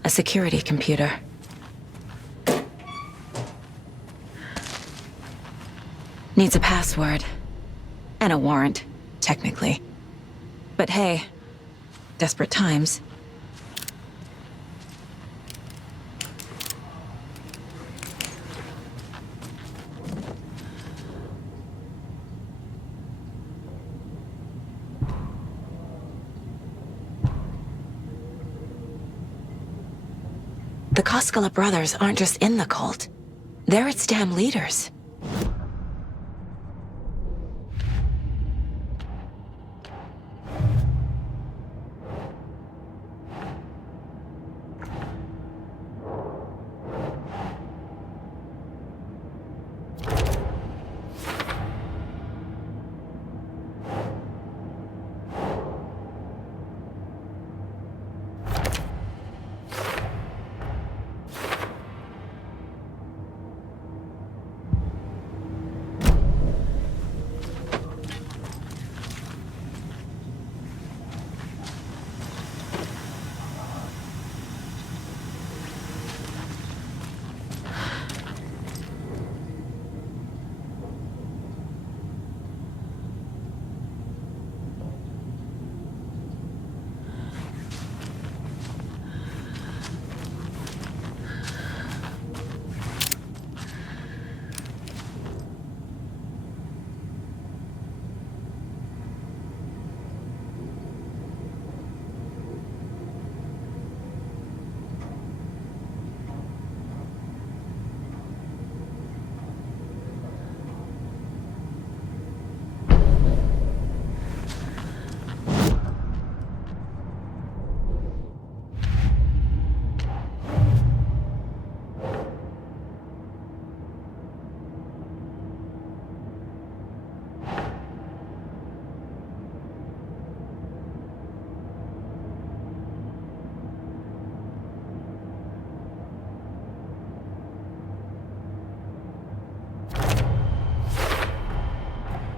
A security computer. Needs a password. And a warrant, technically. But hey, desperate times. The Koskela brothers aren't just in the cult. They're its damn leaders.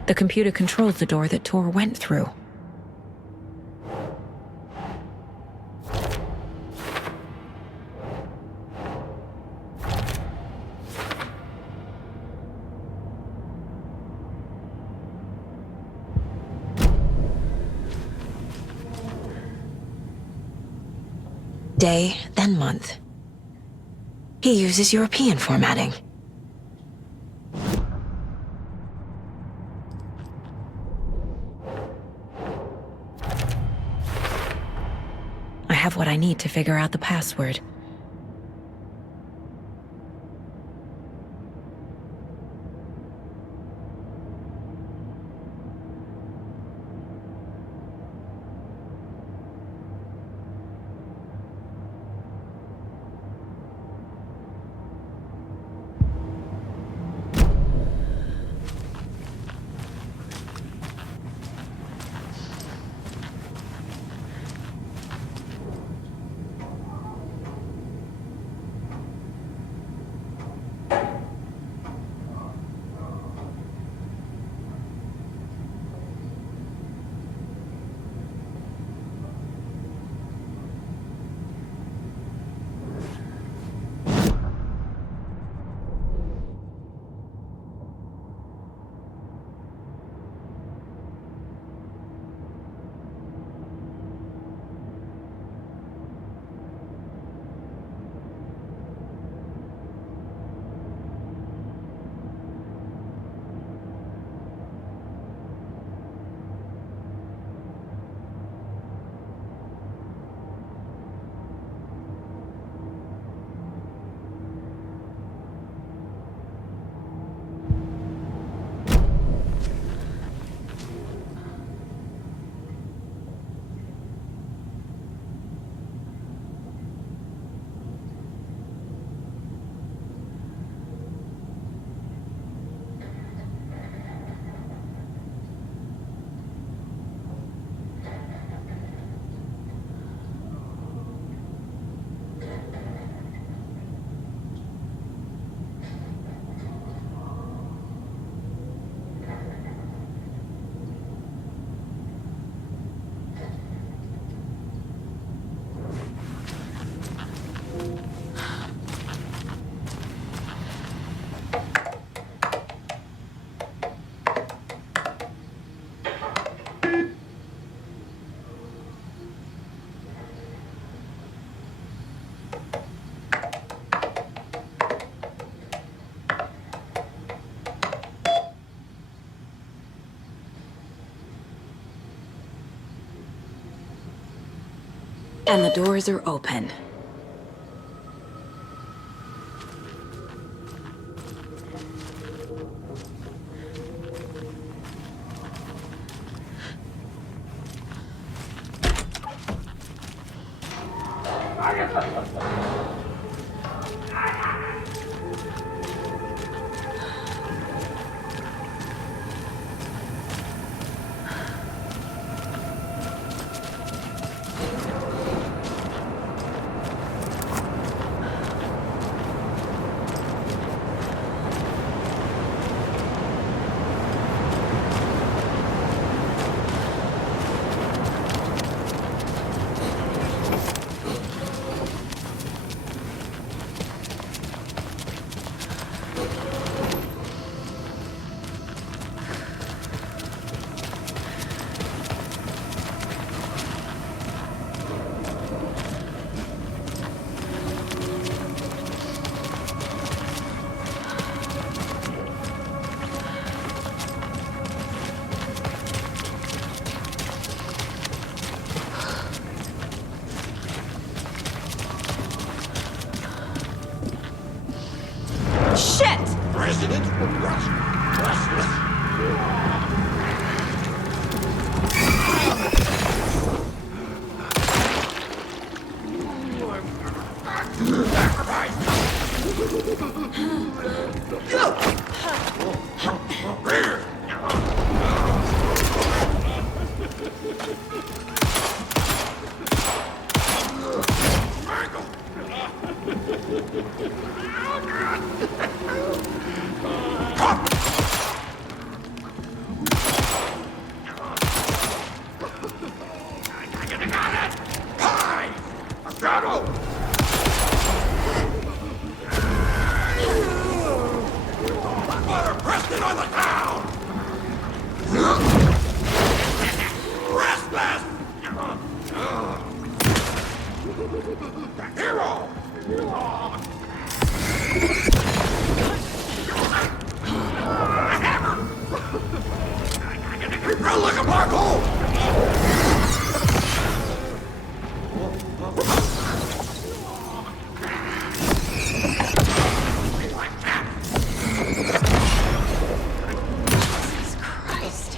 The computer controls the door that Tor went through. day, then month. He uses European formatting. I have what I need to figure out the password. And the doors are open. Like a black hole! Jesus Christ.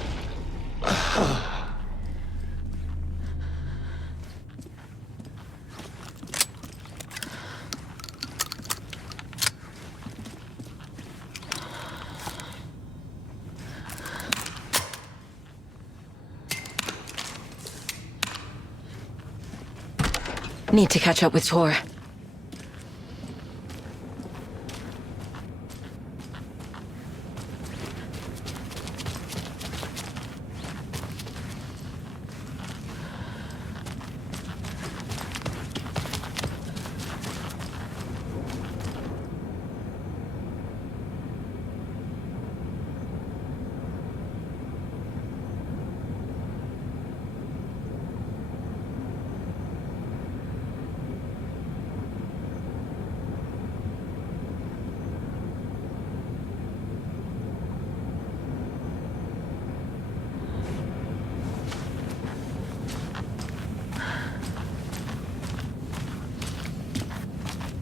Need to catch up with Tor.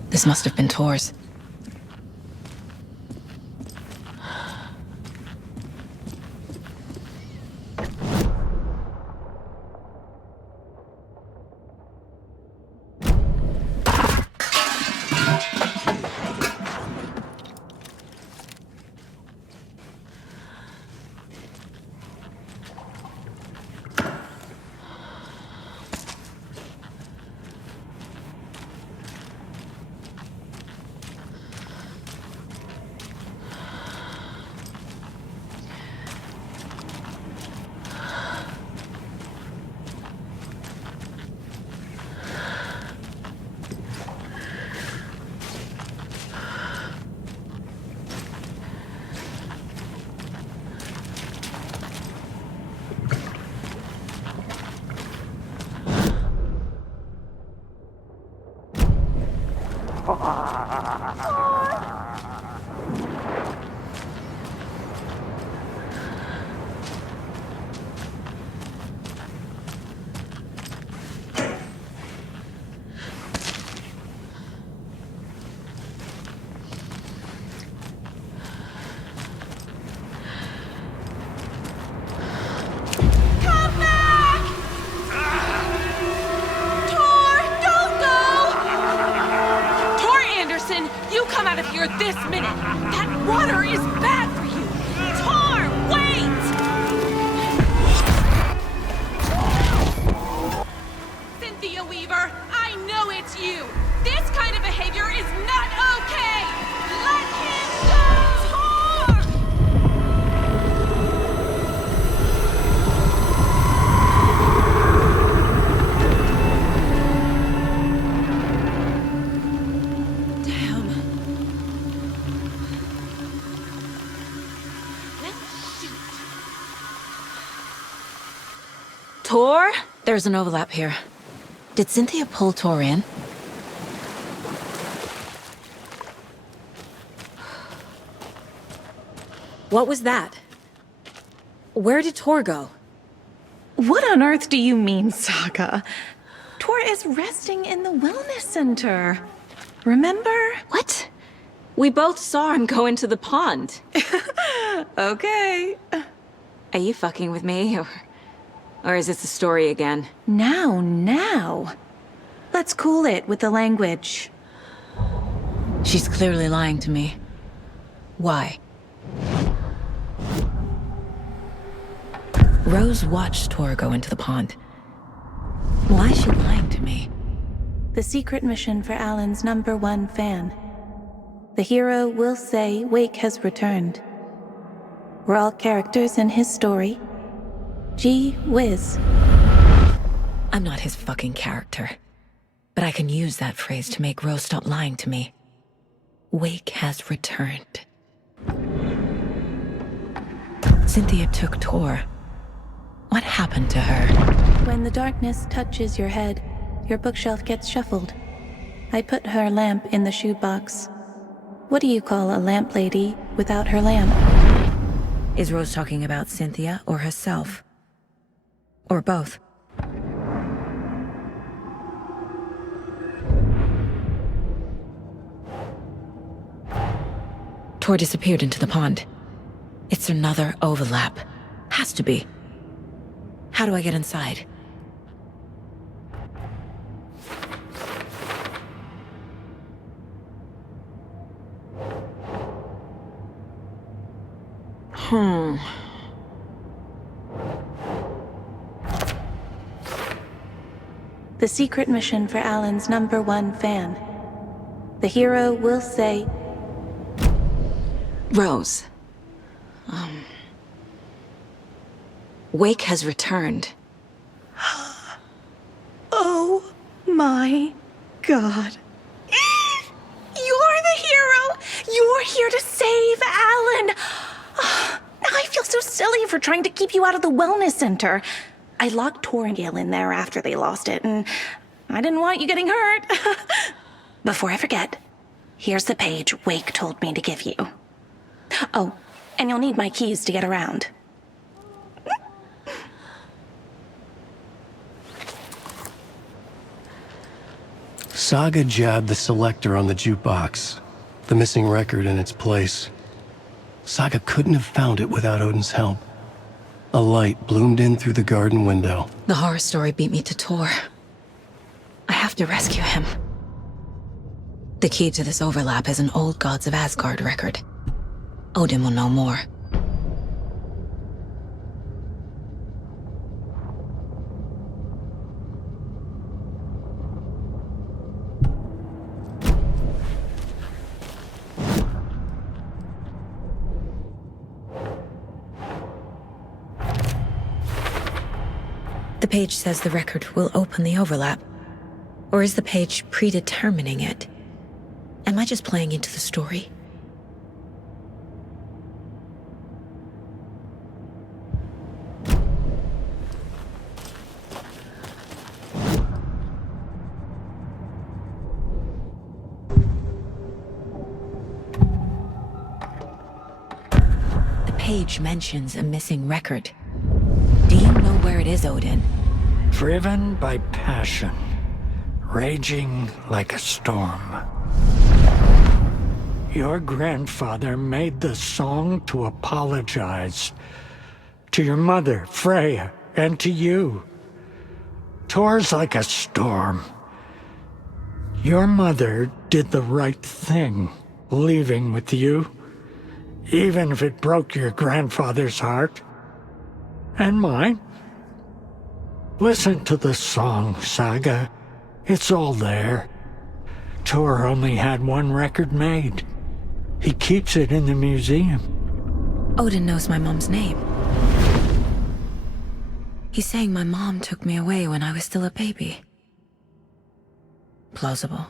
This must have been Tor's. You come out of here this minute! That water is bad for you! Tor, wait! Cynthia Weaver, I know it's you! This kind of behavior is not okay! Let him go! Tor? There's an overlap here. Did Cynthia pull Tor in? What was that? Where did Tor go? What on earth do you mean, Saga? Tor is resting in the wellness center. Remember? What? We both saw him go into the pond. Okay. Are you fucking with me, or is this a story again? Now. Let's cool it with the language. She's clearly lying to me. Why? Rose watched Tor go into the pond. Why is she lying to me? The secret mission for Alan's #1 fan. The hero will say Wake has returned. We're all characters in his story. Gee whiz. I'm not his fucking character. But I can use that phrase to make Rose stop lying to me. Wake has returned. Cynthia took Tor. What happened to her? When the darkness touches your head, your bookshelf gets shuffled. I put her lamp in the shoebox. What do you call a lamp lady without her lamp? Is Rose talking about Cynthia or herself? Or both. Tor disappeared into the pond. It's another overlap. Has to be. How do I get inside? The secret mission for Alan's #1 fan. The hero will say... Rose. Wake has returned. Oh my God. You're the hero! You're here to save Alan! I feel so silly for trying to keep you out of the wellness center. I locked Tor and Gale in there after they lost it, and I didn't want you getting hurt. Before I forget, here's the page Wake told me to give you. Oh, and you'll need my keys to get around. Saga jabbed the selector on the jukebox, the missing record in its place. Saga couldn't have found it without Odin's help. A light bloomed in through the garden window. The horror story beat me to Tor. I have to rescue him. The key to this overlap is an old Gods of Asgard record. Odin will know more. The page says the record will open the overlap. Or is the page predetermining it? Am I just playing into the story? The page mentions a missing record. Do you know where it is, Odin? Driven by passion, raging like a storm. Your grandfather made the song to apologize. To your mother, Freya, and to you. Tor's like a storm. Your mother did the right thing, leaving with you, even if it broke your grandfather's heart. And mine. Listen to the song, Saga. It's all there. Tor only had one record made. He keeps it in the museum. Odin knows my mom's name. He's saying my mom took me away when I was still a baby. Plausible.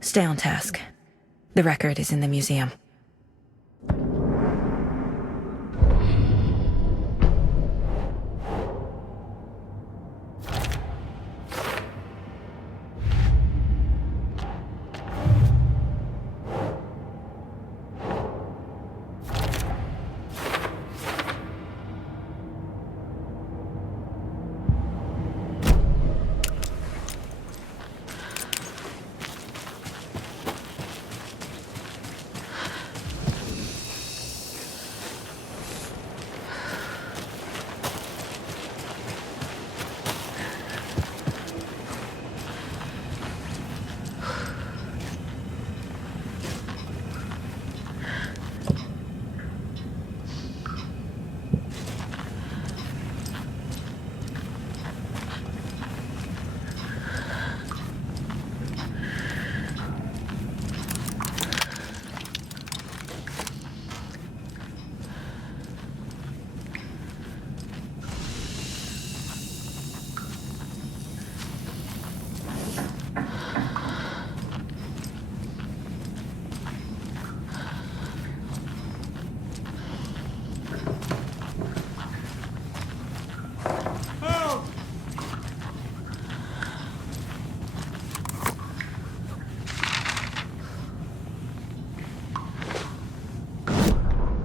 Stay on task. The record is in the museum.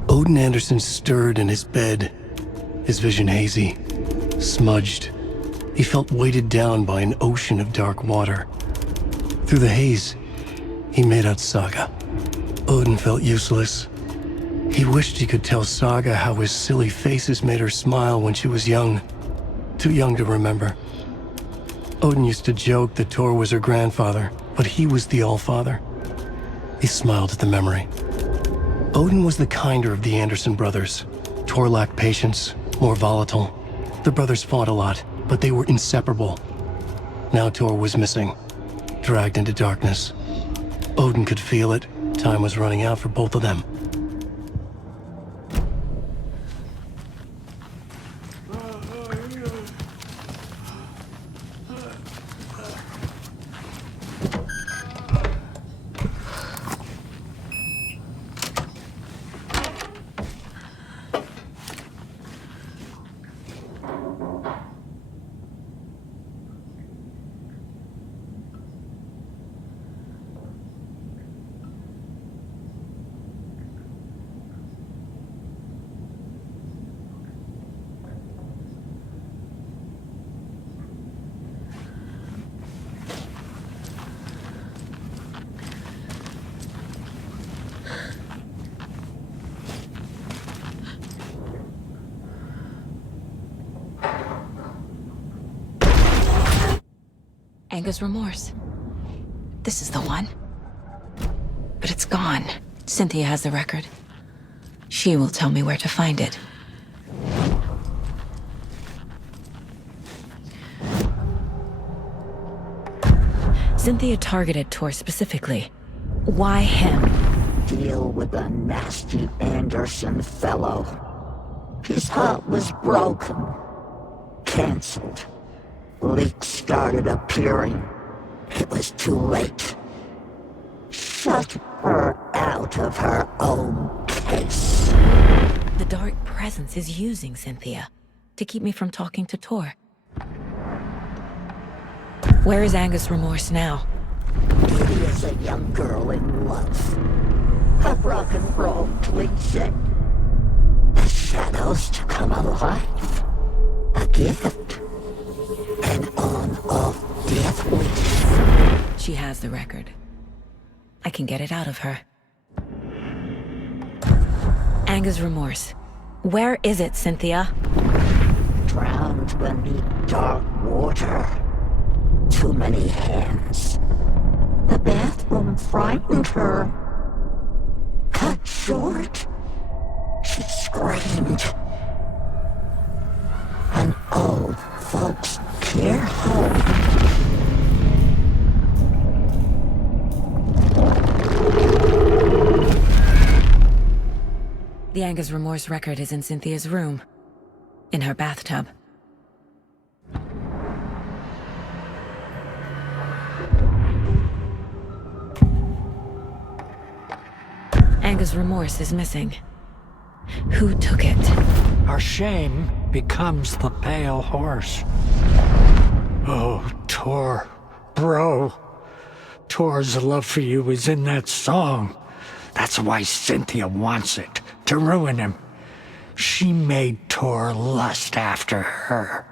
Odin Anderson stirred in his bed. his vision hazy, smudged. He felt weighted down by an ocean of dark water. Through the haze, he made out Saga. Odin felt useless. He wished he could tell Saga how his silly faces made her smile when she was young. Too young to remember. Odin used to joke that Tor was her grandfather, but he was the Allfather. He smiled at the memory. Odin was the kinder of the Anderson brothers. Tor lacked patience, more volatile. The brothers fought a lot, but they were inseparable. Now Tor was missing, dragged into darkness. Odin could feel it. Time was running out for both of them. Anger's remorse. This is the one. But it's gone. Cynthia has the record. She will tell me where to find it. Cynthia targeted Tor specifically. Why him? Deal with the nasty Anderson fellow. His heart was broken. Cancelled. Leaks started appearing. It was too late. Shut her out of her own case. The dark presence is using Cynthia to keep me from talking to Tor. Where is Angus' remorse now? Kitty is a young girl in love. A rock and roll cliche. The shadows to come alive. A gift. An on-off death wish. She has the record. I can get it out of her. Anger's remorse. Where is it, Cynthia? Drowned beneath dark water. Too many hands. The bathroom frightened her. Cut short. She screamed. An old folks' care home. The Anger's remorse record is in Cynthia's room. In her bathtub. Anger's remorse is missing. Who took it? Our shame becomes the pale horse. Oh, Tor, bro. Tor's love for you is in that song. That's why Cynthia wants it, to ruin him. She made Tor lust after her.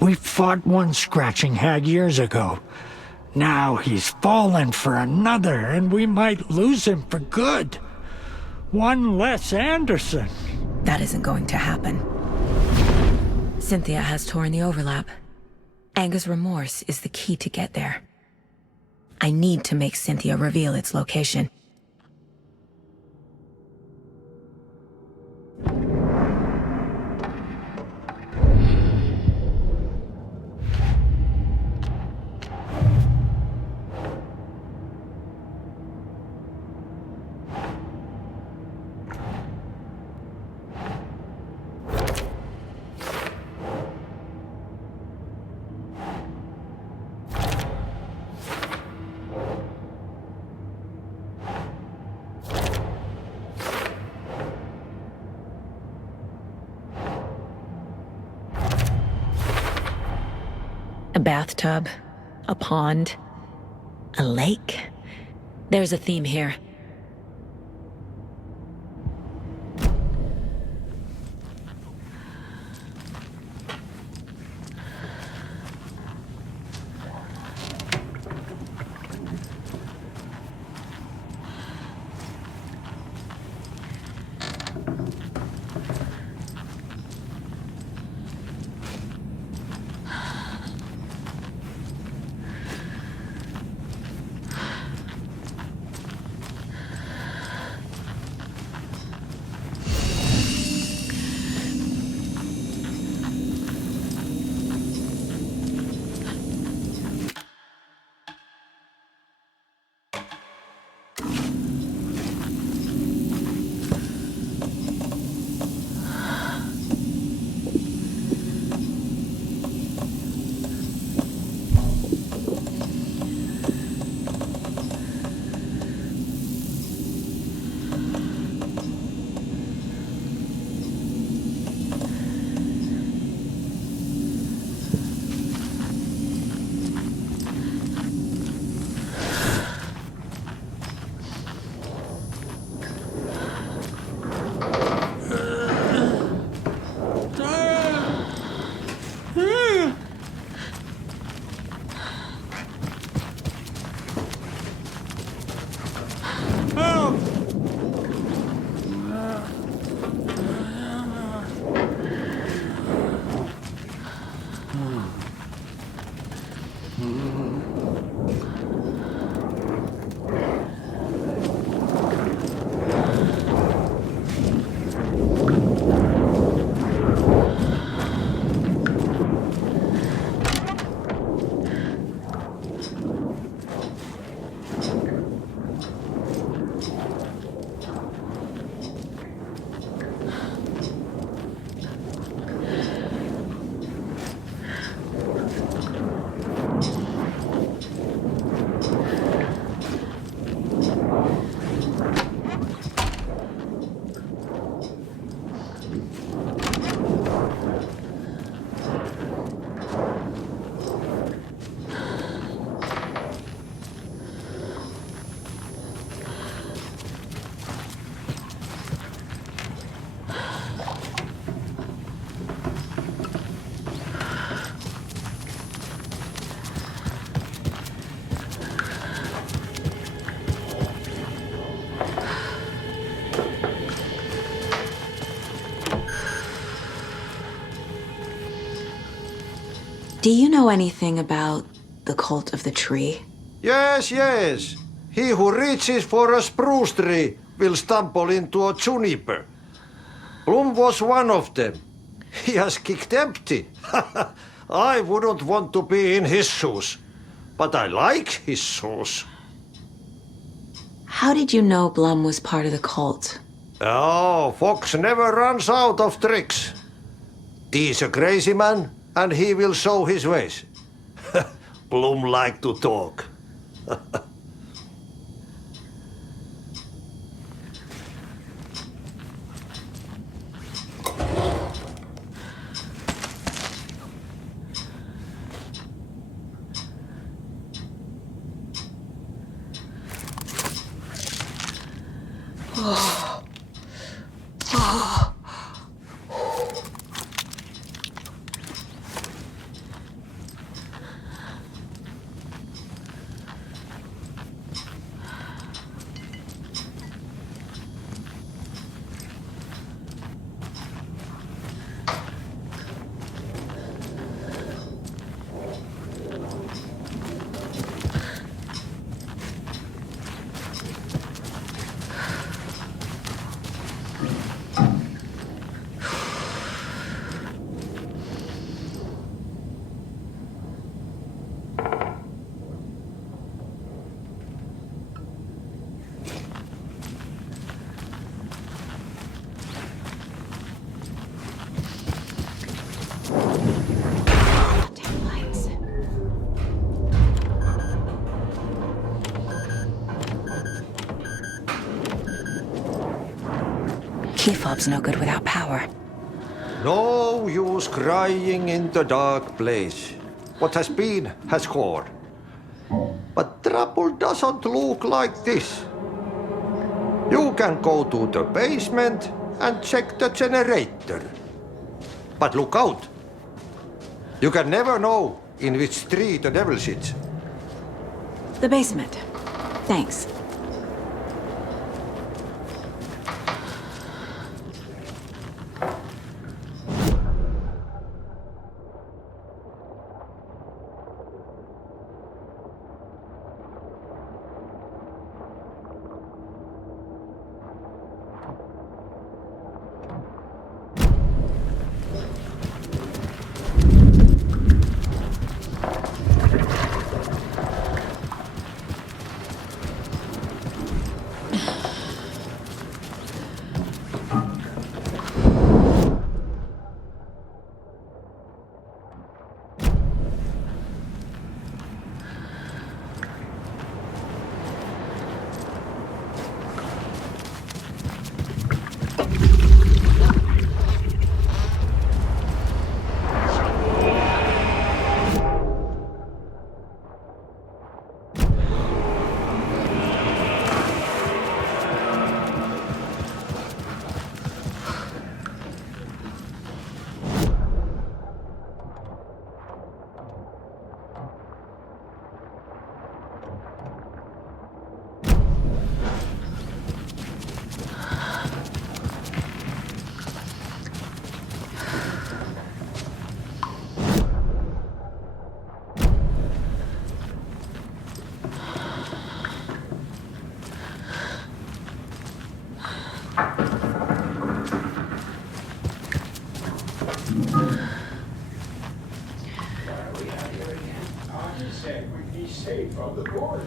We fought one scratching hag years ago. Now he's fallen for another, and we might lose him for good. One less Anderson. That isn't going to happen. Cynthia has Tor in the overlap. Anger's remorse is the key to get there. I need to make Cynthia reveal its location. A bathtub, a pond, a lake. There's a theme here. Do you know anything about the cult of the tree? Yes, yes. He who reaches for a spruce tree will stumble into a juniper. Bloom was one of them. He has kicked empty. I wouldn't want to be in his shoes. But I like his shoes. How did you know Blum was part of the cult? Oh, Fox never runs out of tricks. He's a crazy man, and he will show his ways. Bloom like to talk. Key fob's no good without power. No use crying in the dark place. What has been has gone. But trouble doesn't look like this. You can go to the basement and check the generator. But look out. You can never know in which tree the devil sits. The basement. Thanks. Safe from the board.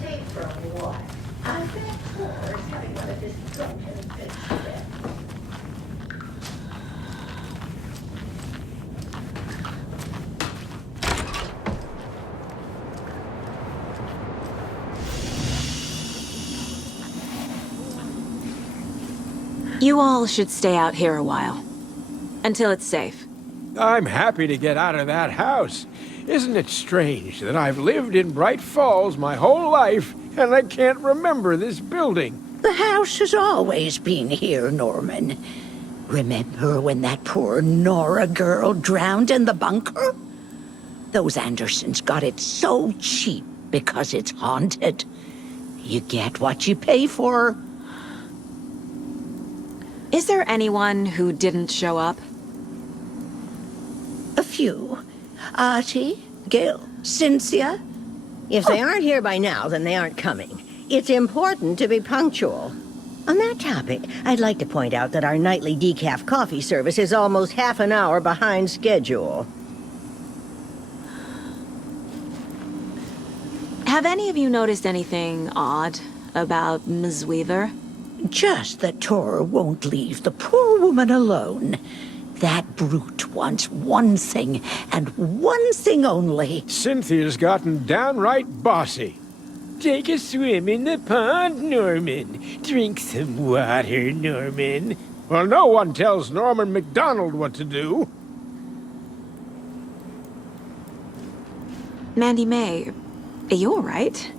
Safe from what? I bet Thor's having one of his drunken fits today. You all should stay out here a while. Until it's safe. I'm happy to get out of that house. Isn't it strange that I've lived in Bright Falls my whole life and I can't remember this building? The house has always been here, Norman. Remember when that poor Nora girl drowned in the bunker? Those Andersons got it so cheap because it's haunted. You get what you pay for. Is there anyone who didn't show up? A few. Archie, Gil, Cynthia. If they aren't here by now, then they aren't coming. It's important to be punctual. On that topic, I'd like to point out that our nightly decaf coffee service is almost half an hour behind schedule. Have any of you noticed anything odd about Ms. Weaver? Just that Tor won't leave the poor woman alone. That brute wants one thing, and one thing only. Cynthia's gotten downright bossy. Take a swim in the pond, Norman. Drink some water, Norman. Well, no one tells Norman MacDonald what to do. Mandy May, are you all right?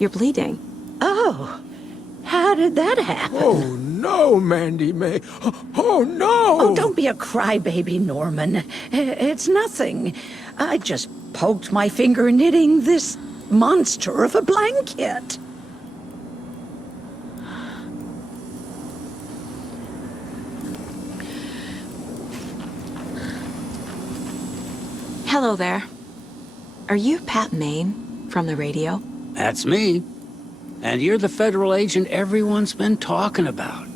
You're bleeding. Oh, how did that happen? Oh, no, Mandy May. Oh, no! Oh, don't be a crybaby, Norman. It's nothing. I just poked my finger knitting this monster of a blanket. Hello there. Are you Pat Maine from the radio? That's me. And you're the federal agent everyone's been talking about.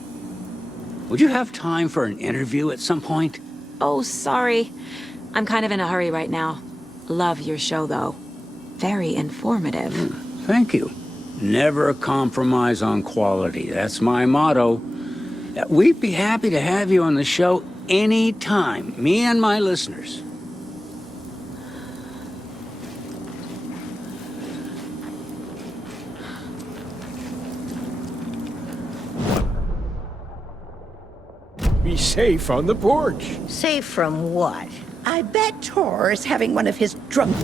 Would you have time for an interview at some point? Oh, sorry. I'm kind of in a hurry right now. Love your show, though. Very informative. Thank you. Never compromise on quality. That's my motto. We'd be happy to have you on the show anytime, me and my listeners. Be safe on the porch. Safe from what? I bet Tor is having one of his drunk...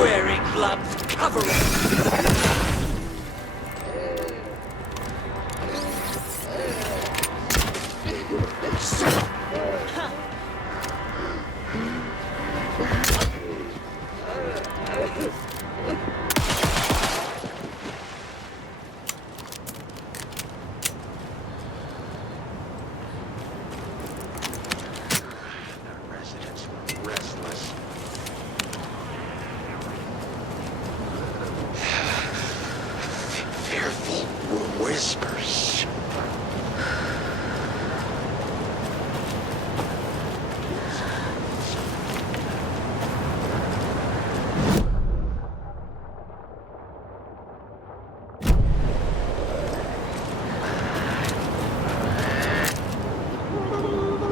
Wearing gloves, cover whispers.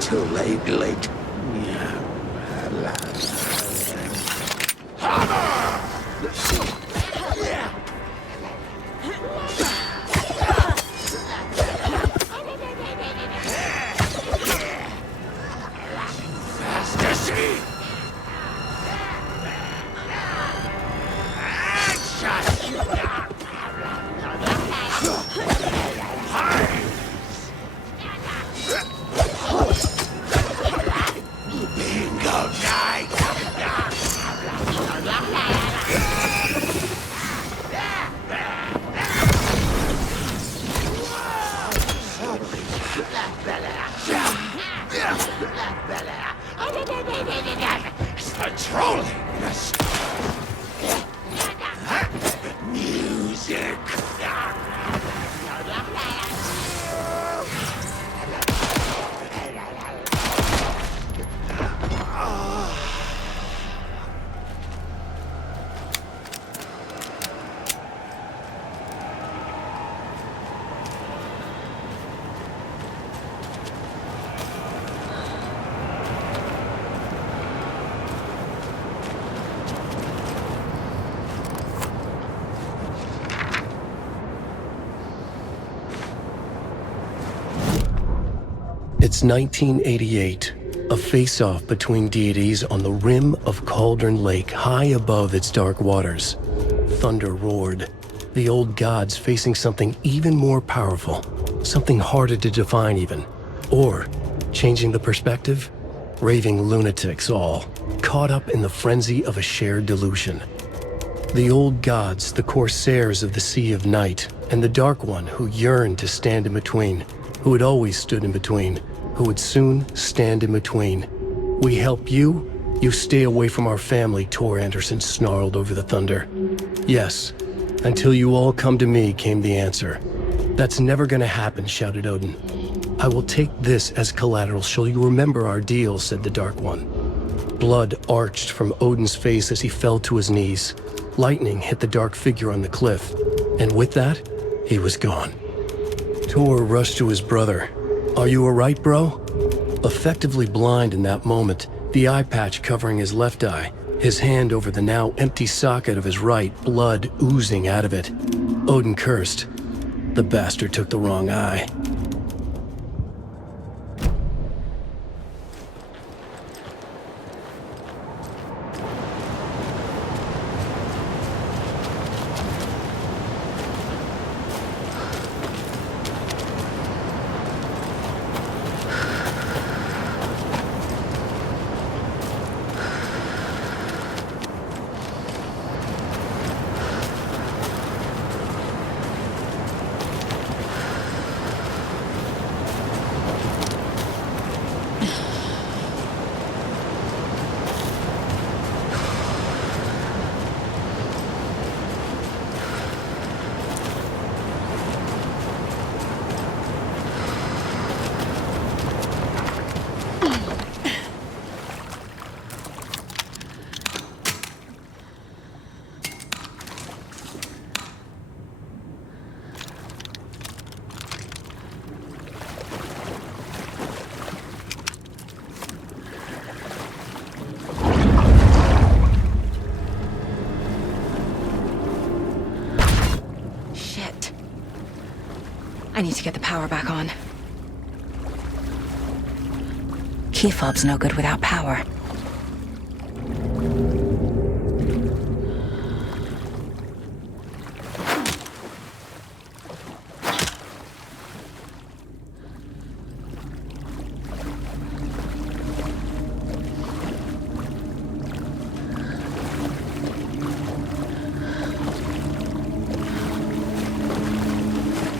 Too late. It's 1988, a face-off between deities on the rim of Cauldron Lake, high above its dark waters. Thunder roared, the old gods facing something even more powerful, something harder to define even. Or, changing the perspective, raving lunatics all, caught up in the frenzy of a shared delusion. The old gods, the corsairs of the Sea of Night, and the Dark One who yearned to stand in between, who had always stood in between, who would soon stand in between. We help you, you stay away from our family, Tor Anderson snarled over the thunder. Yes, until you all come to me, came the answer. That's never gonna happen, shouted Odin. I will take this as collateral, shall you remember our deal, said the Dark One. Blood arched from Odin's face as he fell to his knees. Lightning hit the dark figure on the cliff, and with that, he was gone. Tor rushed to his brother. Are you alright, bro? Effectively blind in that moment, the eye patch covering his left eye, his hand over the now empty socket of his right, blood oozing out of it. Odin cursed. The bastard took the wrong eye. I need to get the power back on. Key fob's no good without power.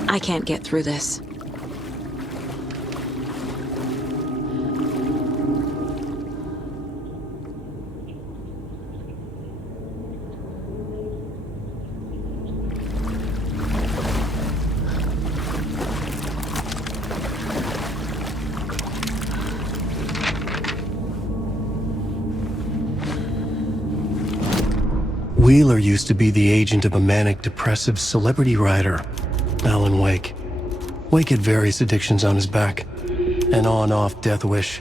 I can't get through this. Wheeler used to be the agent of a manic-depressive celebrity writer, Alan Wake. Wake had various addictions on his back, an on-off death wish.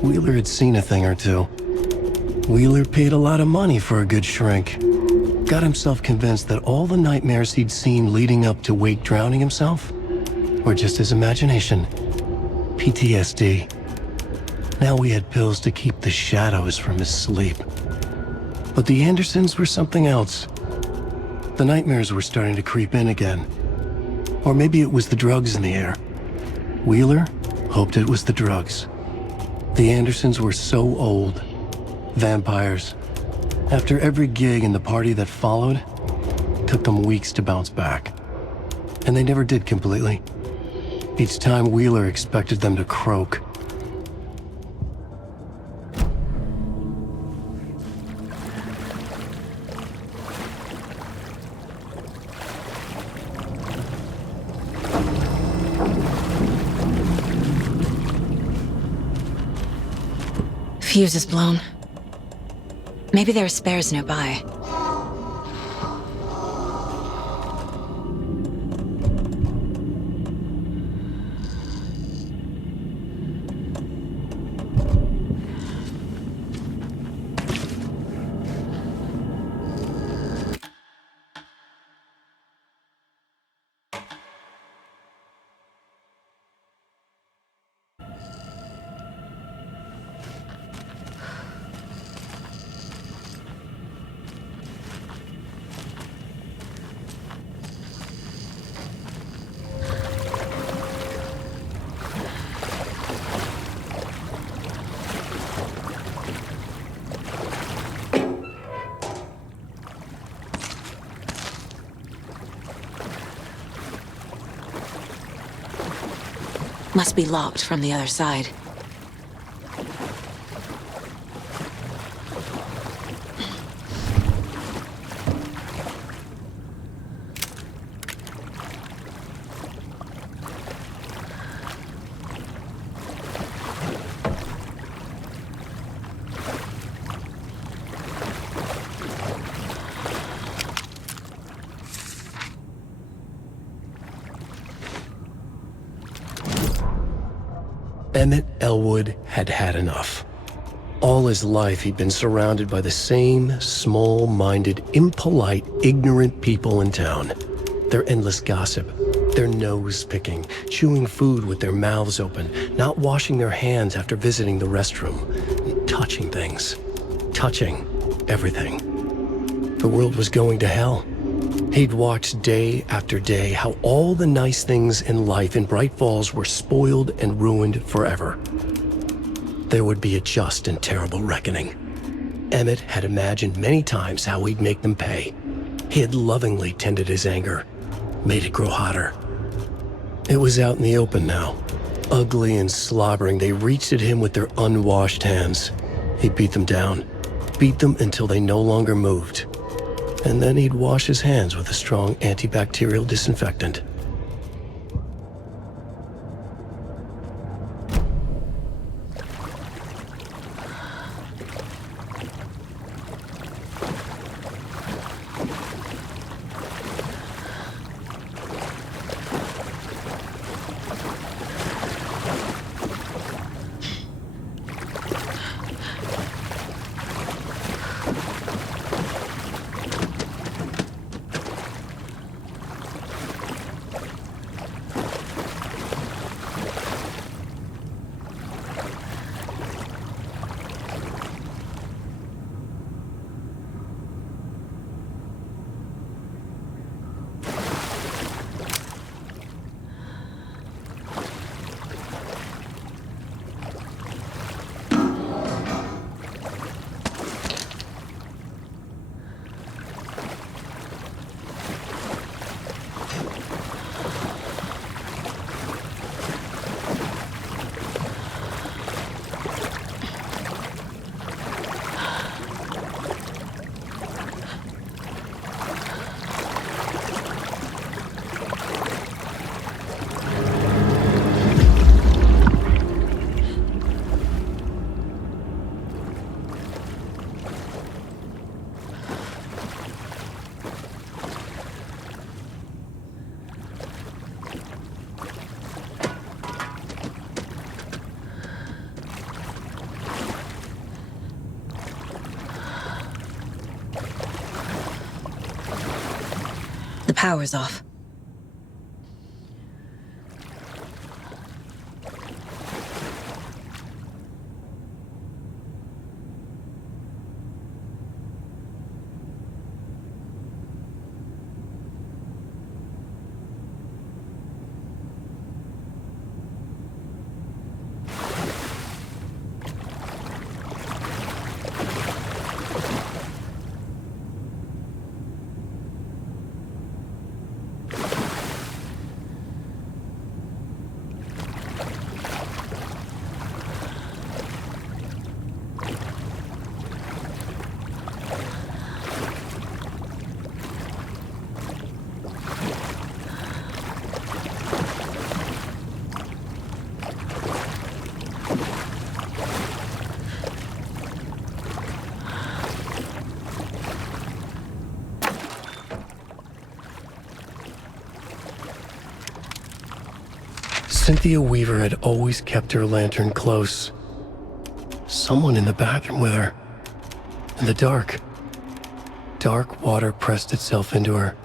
Wheeler had seen a thing or two. Wheeler paid a lot of money for a good shrink. Got himself convinced that all the nightmares he'd seen leading up to Wake drowning himself were just his imagination. PTSD. Now we had pills to keep the shadows from his sleep. But the Andersons were something else. The nightmares were starting to creep in again. Or maybe it was the drugs in the air. Wheeler hoped it was the drugs. The Andersons were so old. Vampires. After every gig and the party that followed, took them weeks to bounce back. And they never did completely. Each time Wheeler expected them to croak. Fuse is blown. Maybe there are spares nearby. Must be locked from the other side. Emmett Elwood had had enough. All his life, he'd been surrounded by the same small-minded, impolite, ignorant people in town. Their endless gossip, their nose-picking, chewing food with their mouths open, not washing their hands after visiting the restroom, touching things, touching everything. The world was going to hell. He'd watched day after day how all the nice things in life in Bright Falls were spoiled and ruined forever. There would be a just and terrible reckoning. Emmett had imagined many times how he'd make them pay. He had lovingly tended his anger, made it grow hotter. It was out in the open now. Ugly and slobbering, they reached at him with their unwashed hands. He beat them down, beat them until they no longer moved. And then he'd wash his hands with a strong antibacterial disinfectant. The power's off. Cynthia Weaver had always kept her lantern close. Someone in the bathroom with her. In the dark. Dark water pressed itself into her.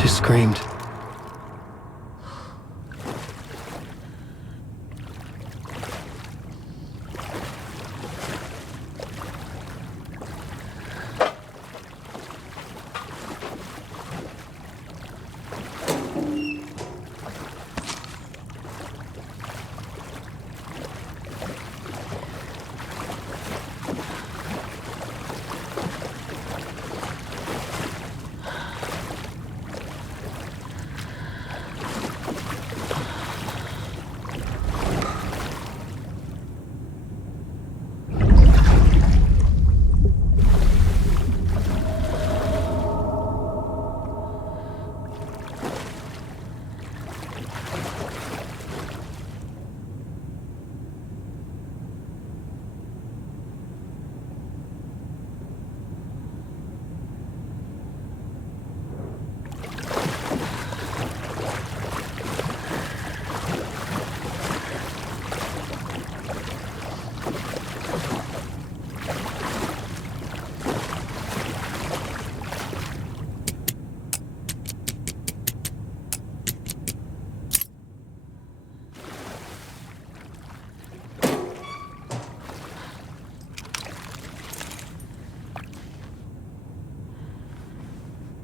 She screamed.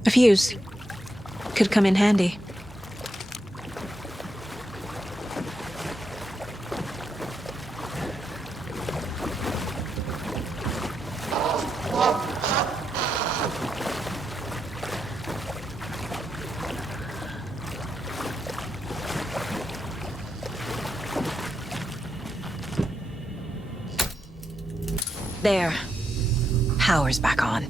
A fuse. Could come in handy. There. Power's back on.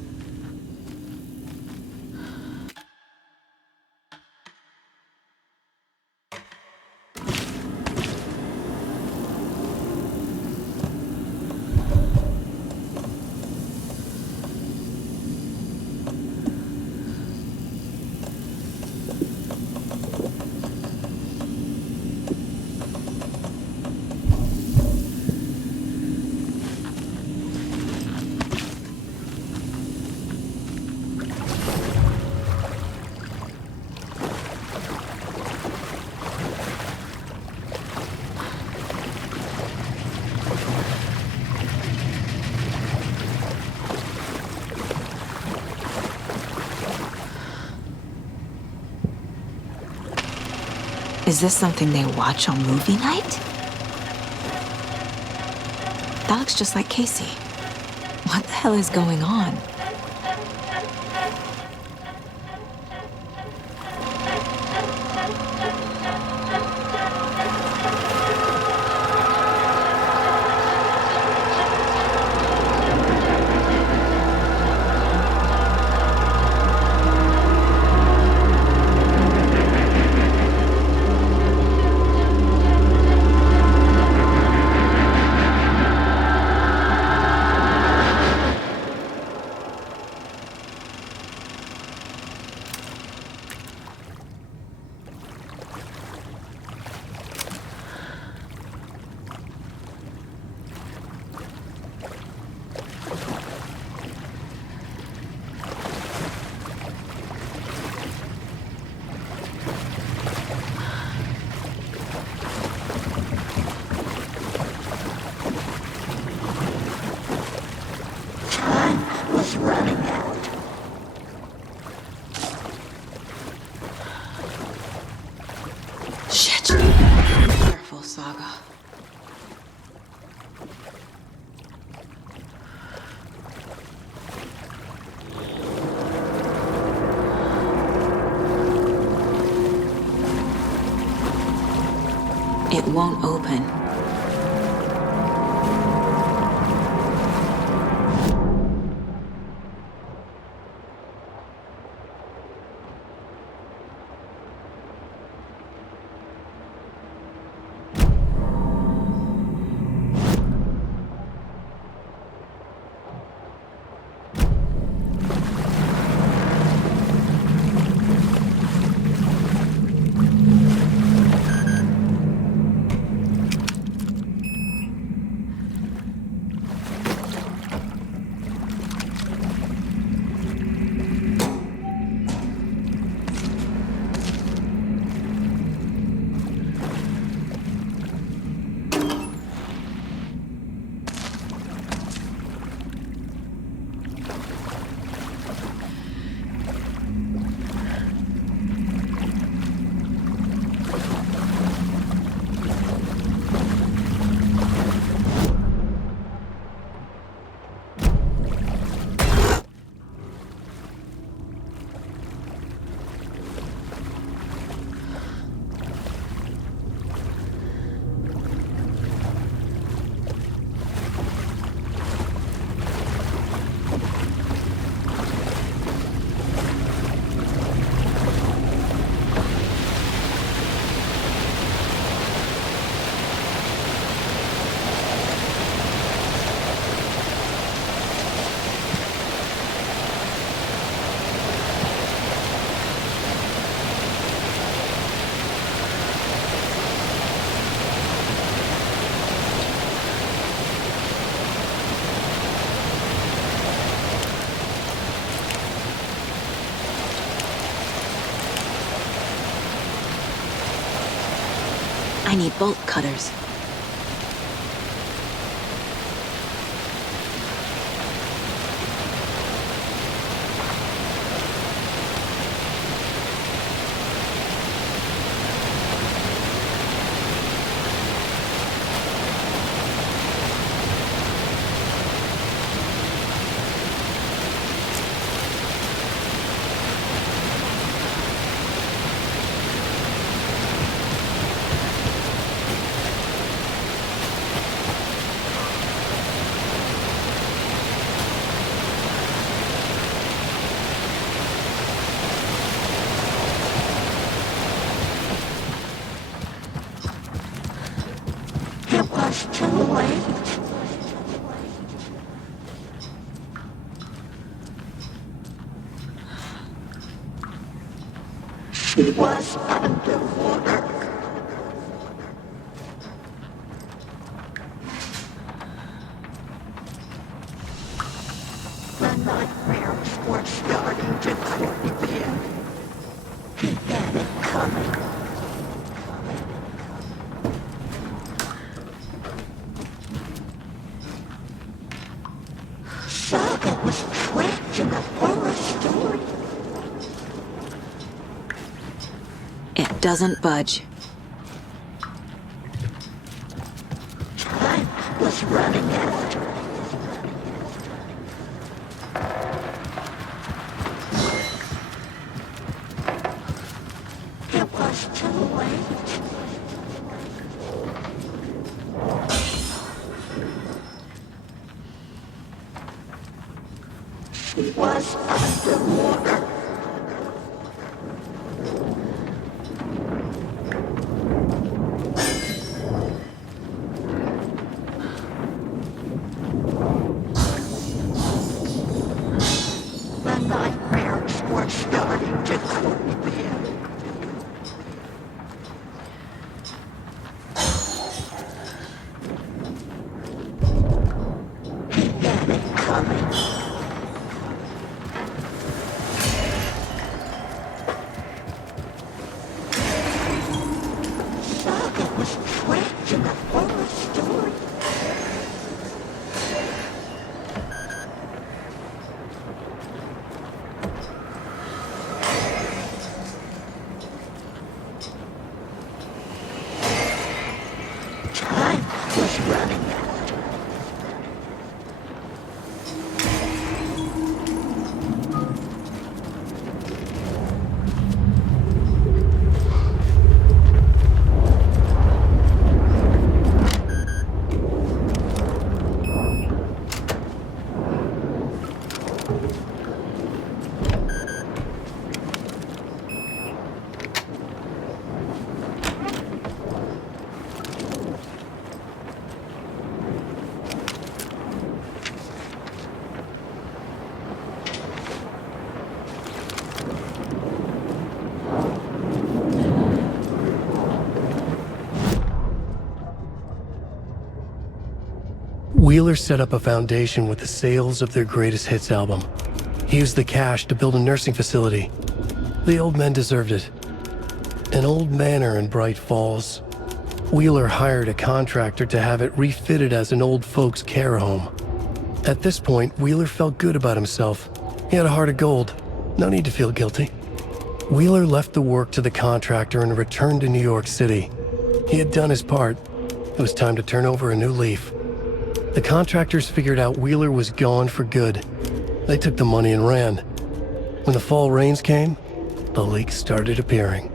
Is this something they watch on movie night? That looks just like Casey. What the hell is going on? Careful, Saga. It won't open. I need bolt cutters. was too late. She was underwater. The nightmares were starting to creep in. He had it coming. Saga was trapped in a horror story. It doesn't budge. Time was running out. It was too late. She was underwater. The nightmares were starting to creep in. He had it coming. Saga was trapped in a horror story. Time was running out. Wheeler set up a foundation with the sales of their greatest hits album. He used the cash to build a nursing facility. The old men deserved it. An old manor in Bright Falls. Wheeler hired a contractor to have it refitted as an old folks' care home. At this point, Wheeler felt good about himself. He had a heart of gold. No need to feel guilty. Wheeler left the work to the contractor and returned to New York City. He had done his part. It was time to turn over a new leaf. The contractors figured out Wheeler was gone for good. They took the money and ran. When the fall rains came, the leaks started appearing.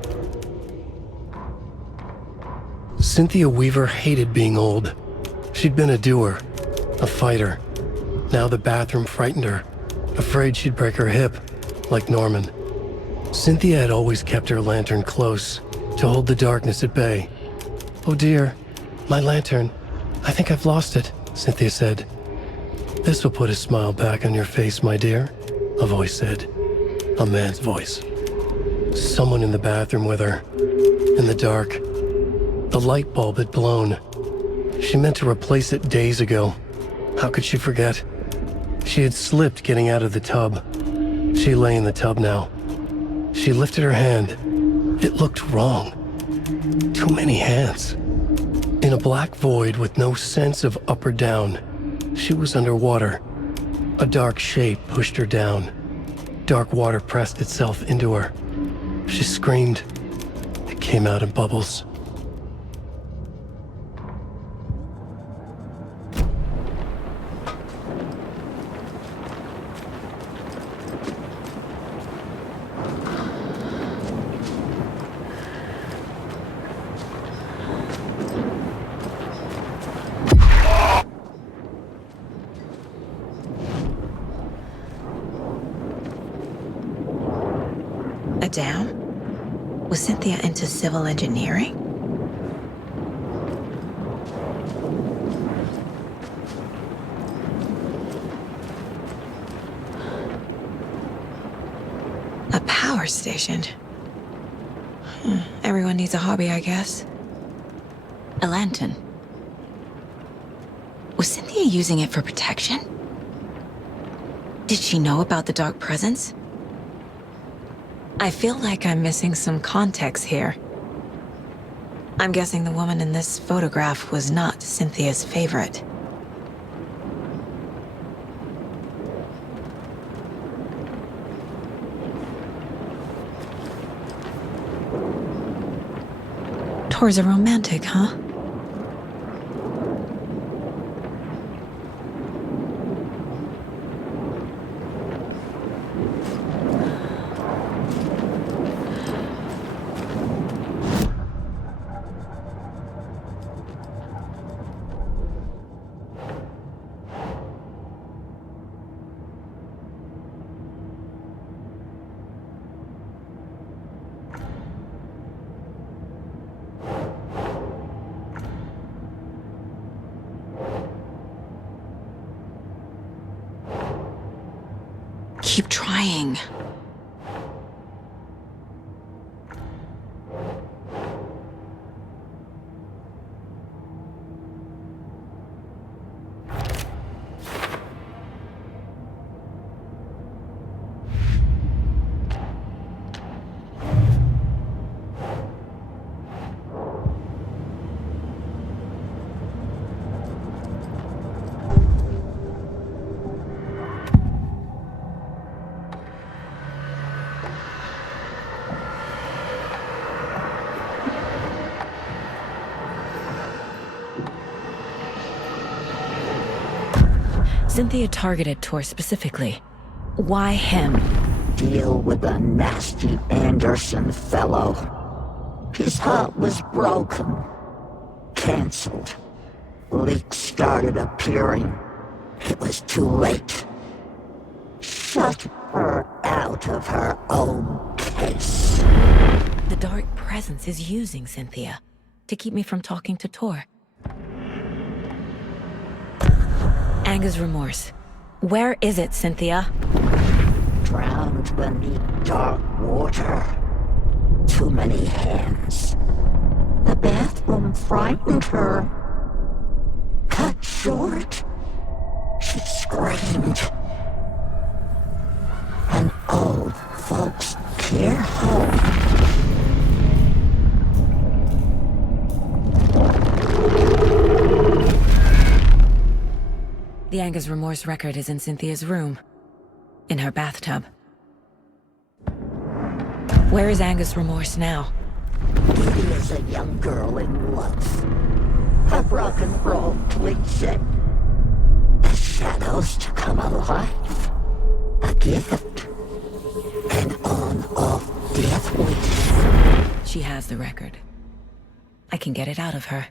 Cynthia Weaver hated being old. She'd been a doer, a fighter. Now the bathroom frightened her, afraid she'd break her hip, like Norman. Cynthia had always kept her lantern close, to hold the darkness at bay. "Oh dear, my lantern. I think I've lost it," Cynthia said. "This will put a smile back on your face, my dear," a voice said. A man's voice. Someone in the bathroom with her. In the dark. The light bulb had blown. She meant to replace it days ago. How could she forget? She had slipped getting out of the tub. She lay in the tub now. She lifted her hand. It looked wrong. Too many hands. In a black void with no sense of up or down, she was underwater. A dark shape pushed her down. Dark water pressed itself into her. She screamed. It came out in bubbles. A dam? Was Cynthia into civil engineering? A power station. Everyone needs a hobby, I guess. A lantern. Was Cynthia using it for protection? Did she know about the dark presence? I feel like I'm missing some context here. I'm guessing the woman in this photograph was not Cynthia's favorite. Tor's a romantic, huh? Keep trying. Cynthia targeted Tor specifically. Why him? Deal with the nasty Anderson fellow. His heart was broken. Cancelled. Leaks started appearing. It was too late. Shut her out of her own case. The dark presence is using Cynthia to keep me from talking to Tor. Anger's remorse. Where is it, Cynthia? Drowned beneath dark water. Too many hands. The bathroom frightened her. Cut short. She screamed. An old folks' care home. The Anger's remorse record is in Cynthia's room. In her bathtub. Where is Anger's remorse now? Dee is a young girl in love. A rock and roll cliche. The shadows to come alive. A gift. An on-off death wish. She has the record. I can get it out of her.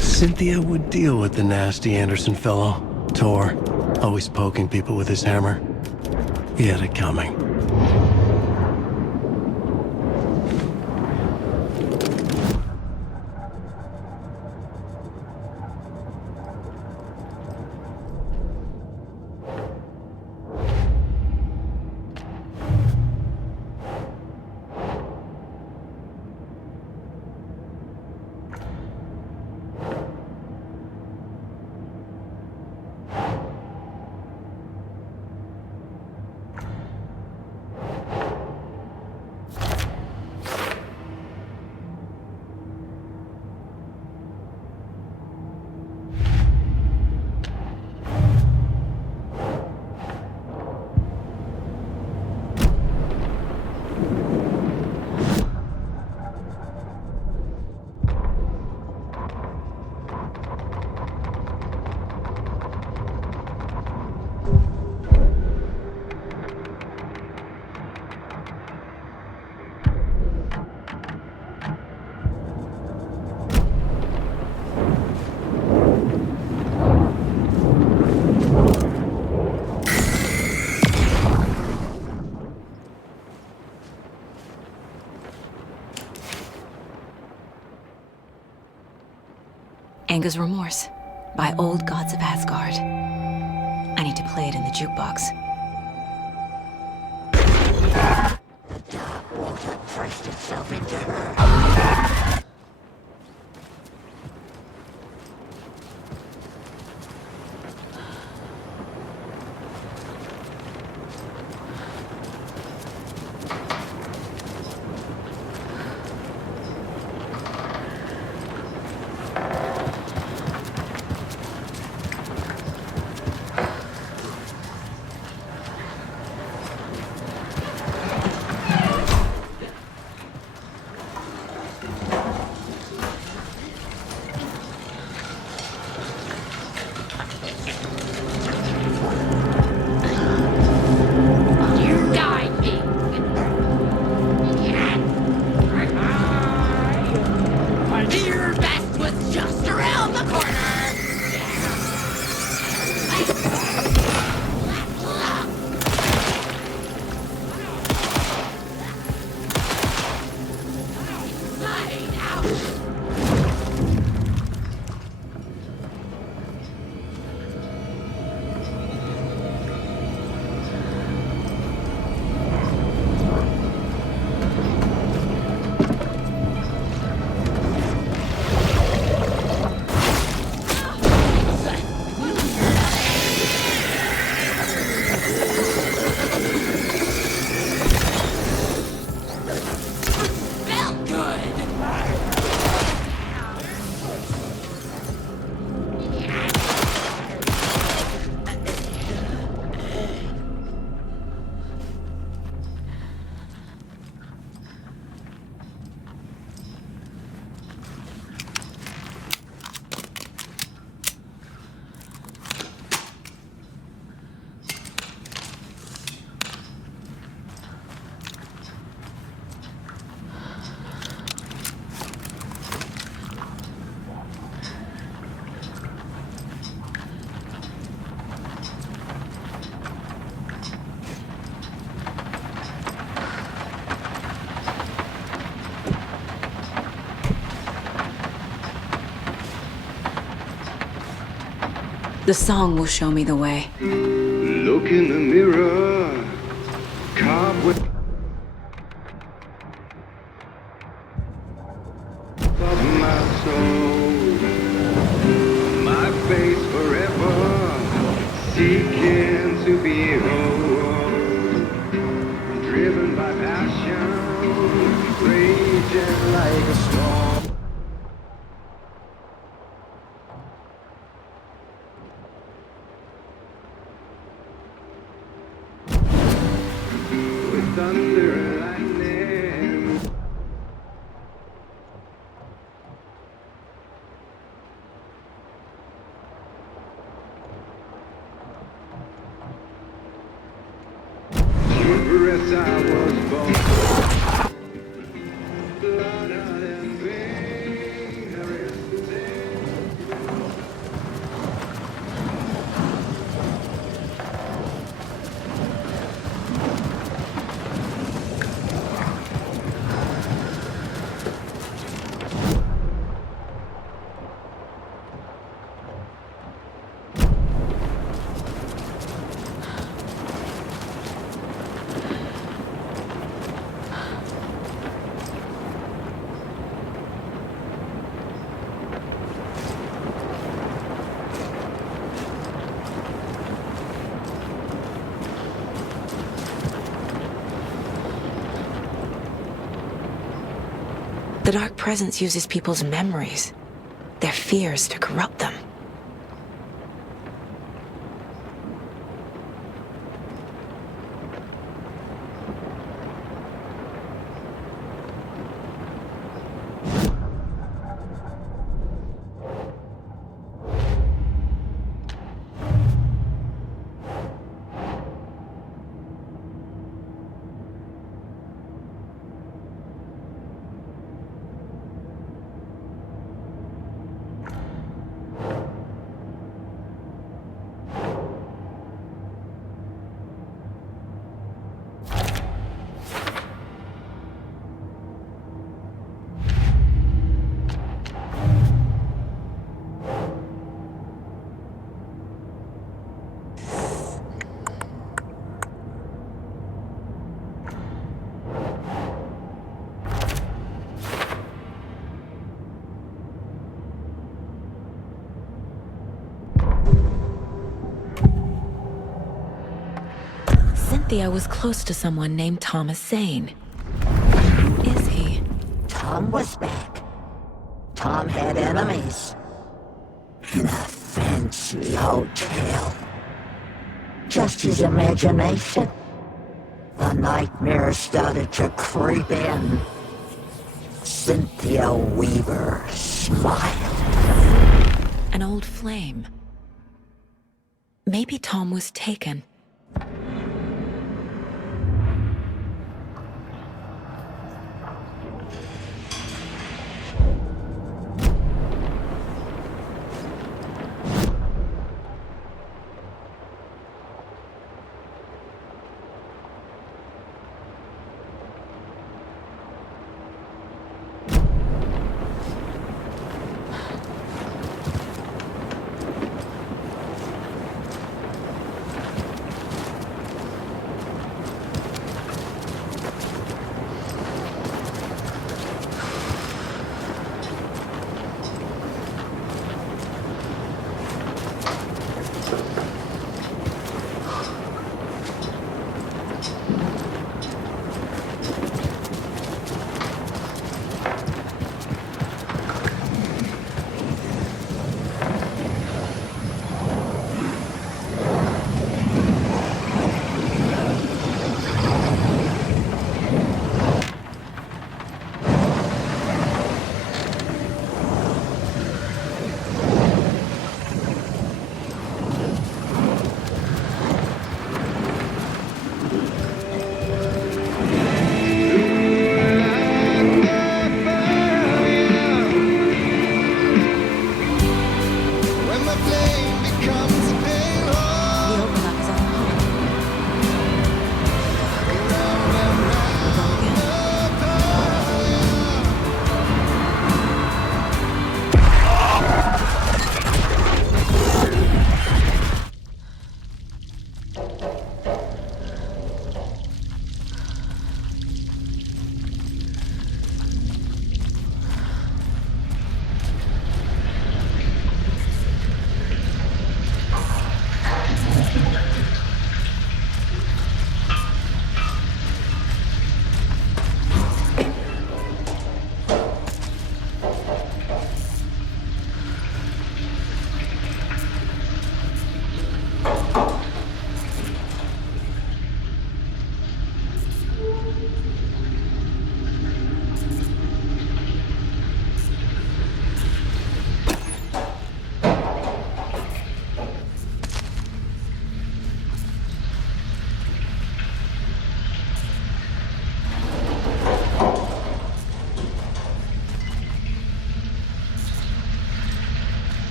Cynthia would deal with the nasty Anderson fellow. Tor, always poking people with his hammer. He had it coming. Anger's Remorse by Old Gods of Asgard. I need to play it in the jukebox. Water pressed itself into her. The song will show me the way. Look in the mirror, cobweb of my soul, my face forever, seeking to be whole, driven by passion, raging like a storm. Thunder and lightning. Breath I was born. Blood out and vein, there is the day. The Dark Presence uses people's memories, their fears to corrupt them. Cynthia was close to someone named Thomas Zane. Is he? Tom was back. Tom had enemies. In a fancy hotel. Just his imagination. The nightmare started to creep in. Cynthia Weaver smiled. An old flame. Maybe Tom was taken.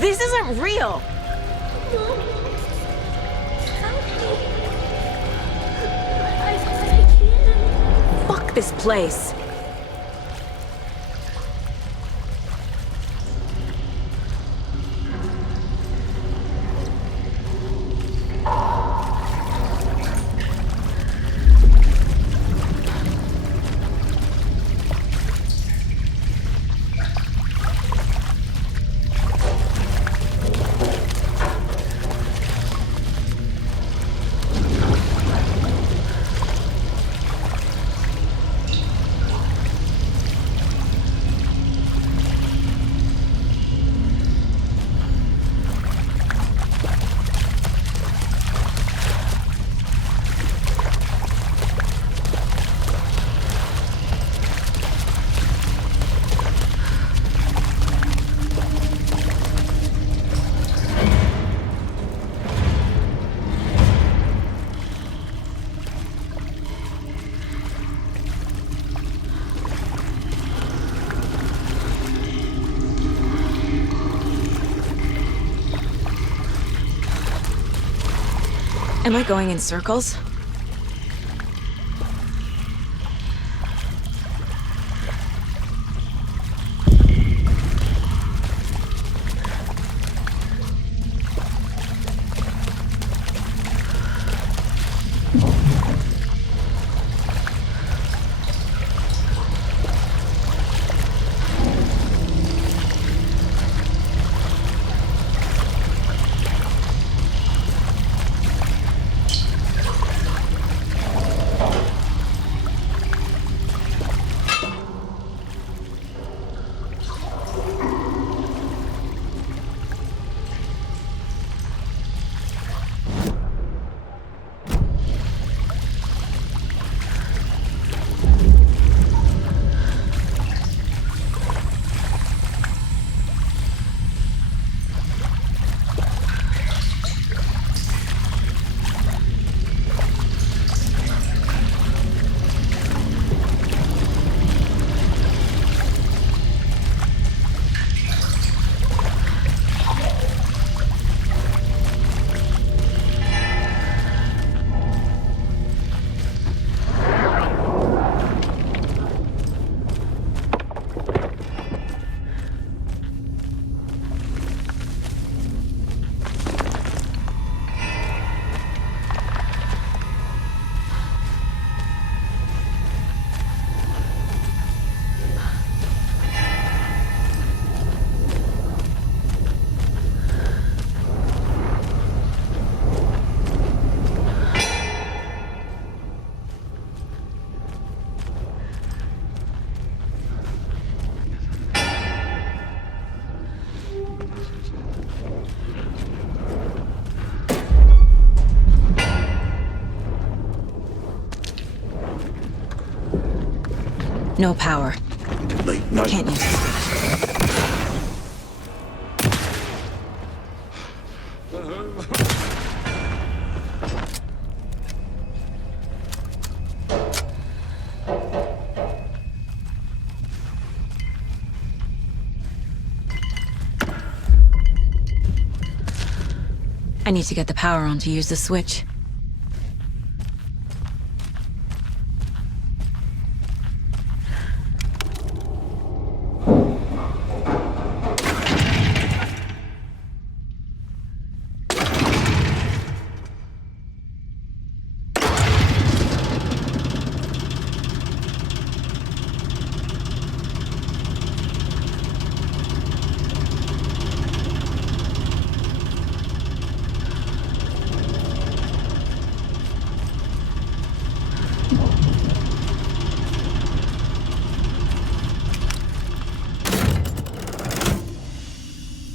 This isn't real! Fuck this place! Am I going in circles? No power. Late night. Can't use it. I need to get the power on to use the switch.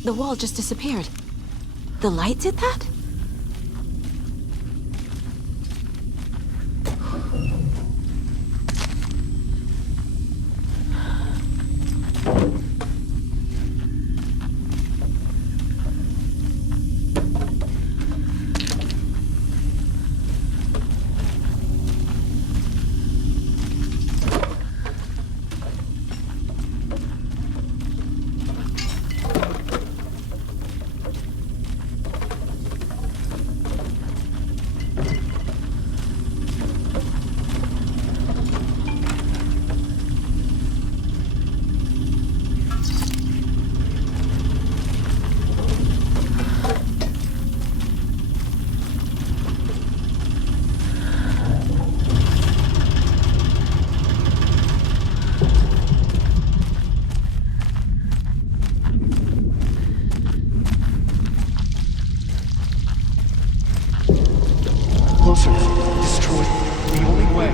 The wall just disappeared. The light did that? Closer. Destroy. The only way.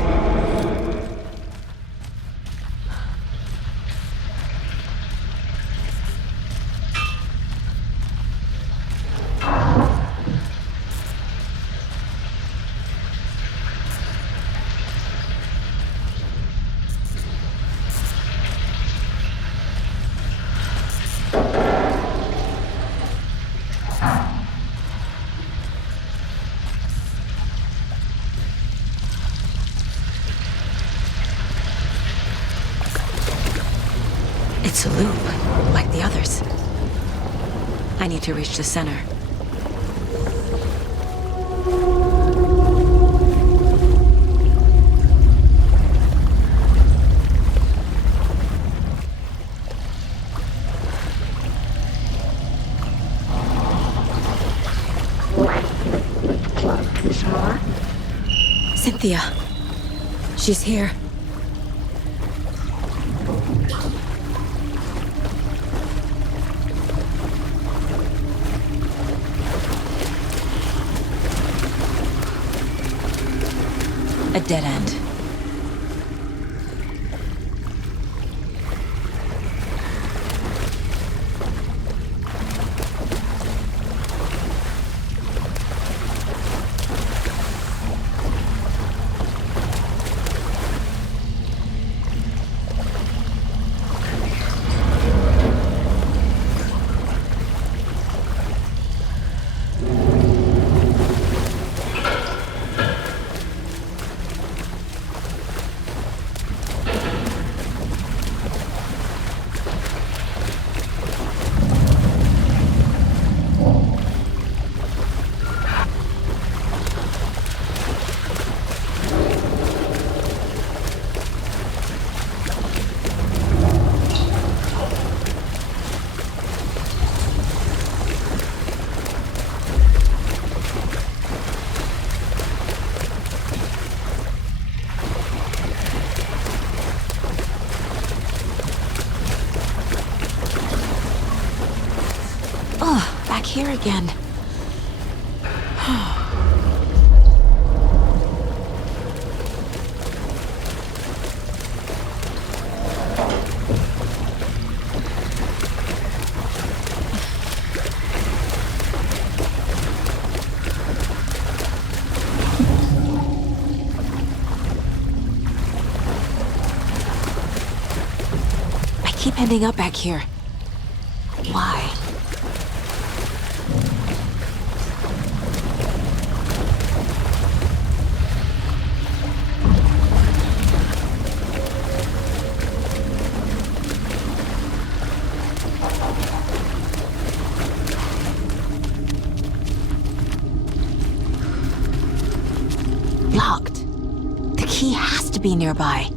It's a loop, like the others. I need to reach the center. Cynthia. She's here. A dead end. Back here again. ending up back here? Why? Locked. The key has to be nearby.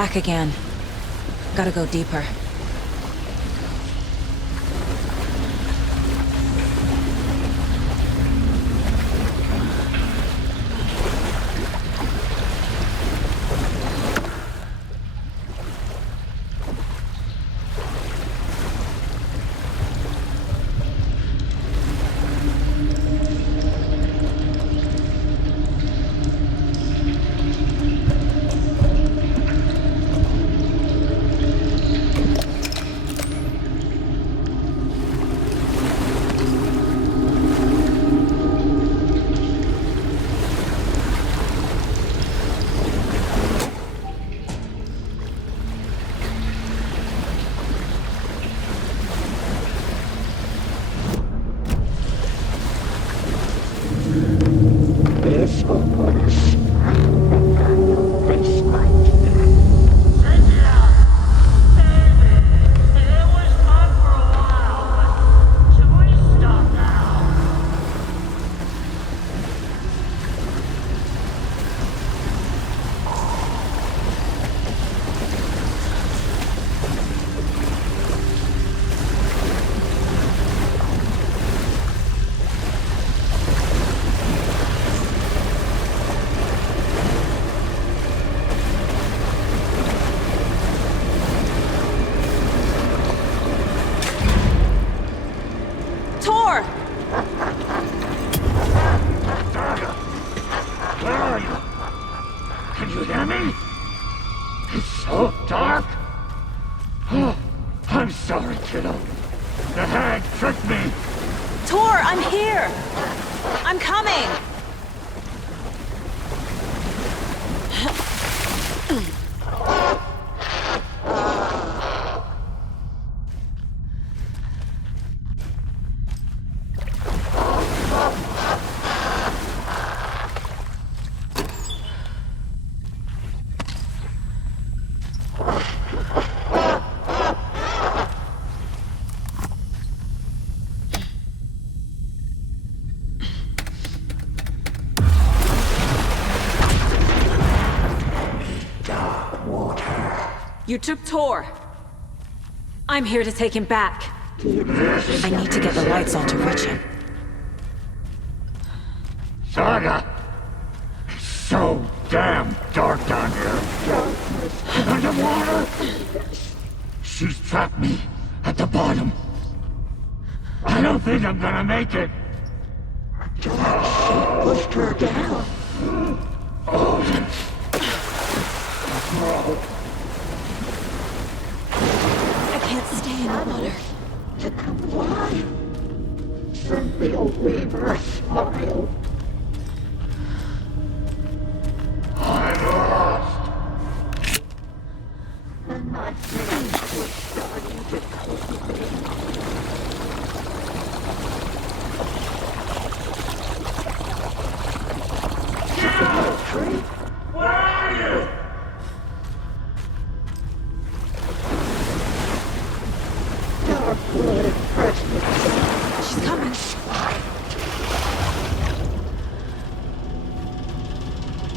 back again. Gotta go deeper. You took Tor. I'm here to take him back. I need to get the lights on to reach him. Saga! It's so damn dark down here. Underwater! She's trapped me at the bottom. I don't think I'm gonna make it. She pushed her down. I can't stay in the water. To comply. Send the old weaver a smile. I'm lost. And my feelings were starting to cool me. Where are you? Dark-blooded freshman. She's coming.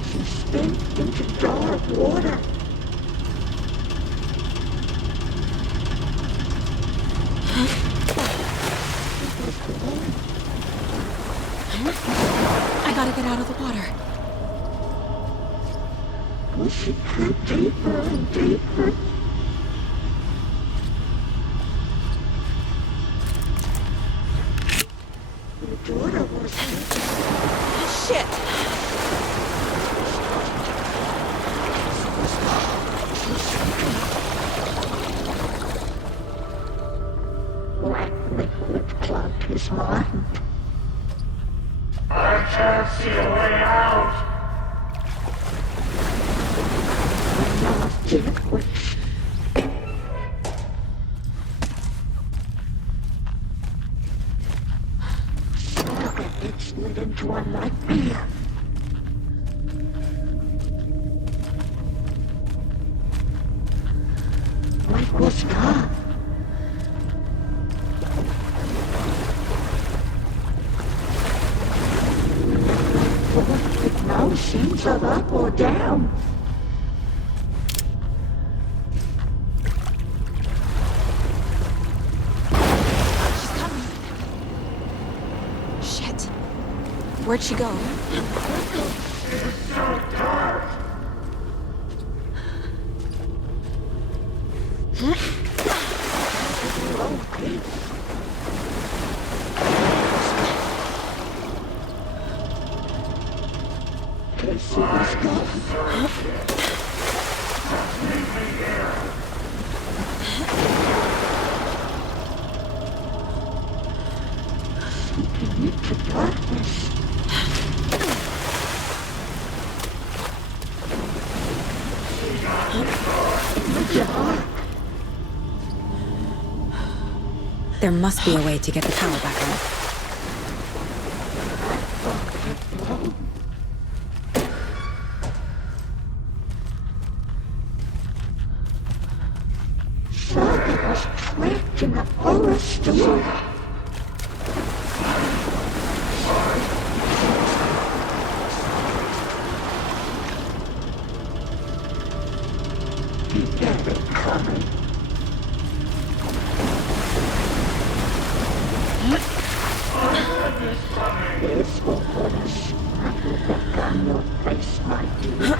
She spins into dark water. I gotta get out of the water. Pushing her deeper and deeper. Your daughter was Shit! black liquid clogged his mind. I can't see a way out. Liquid. Saga had slid into a nightmare. What was gone? With no sense of up or down. Where'd she go? There must be a way to get the power back on. Trapped in the forest alone. He got it coming. This will put a smack on your face, my dear.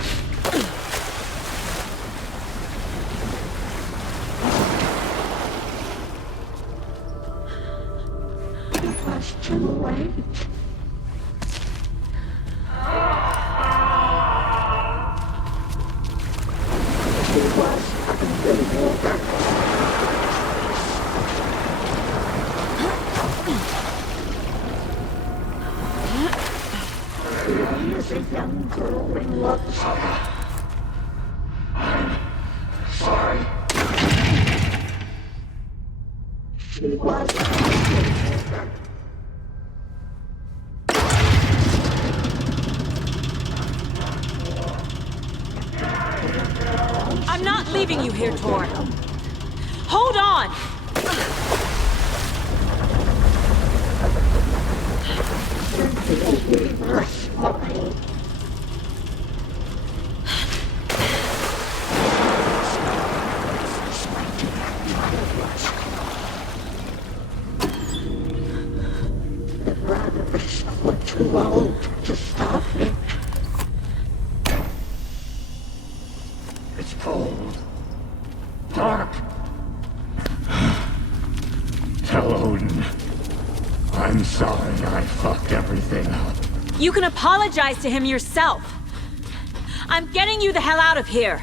It was too late. It was unbelievable. She is a young girl in love. I'm sorry. She was. I'm not leaving you here, Tor. Hold on! The brothers were too old to stop it. It's cold. Dark. Tell Odin. I'm sorry I fucked everything up. You can apologize to him yourself. I'm getting you the hell out of here.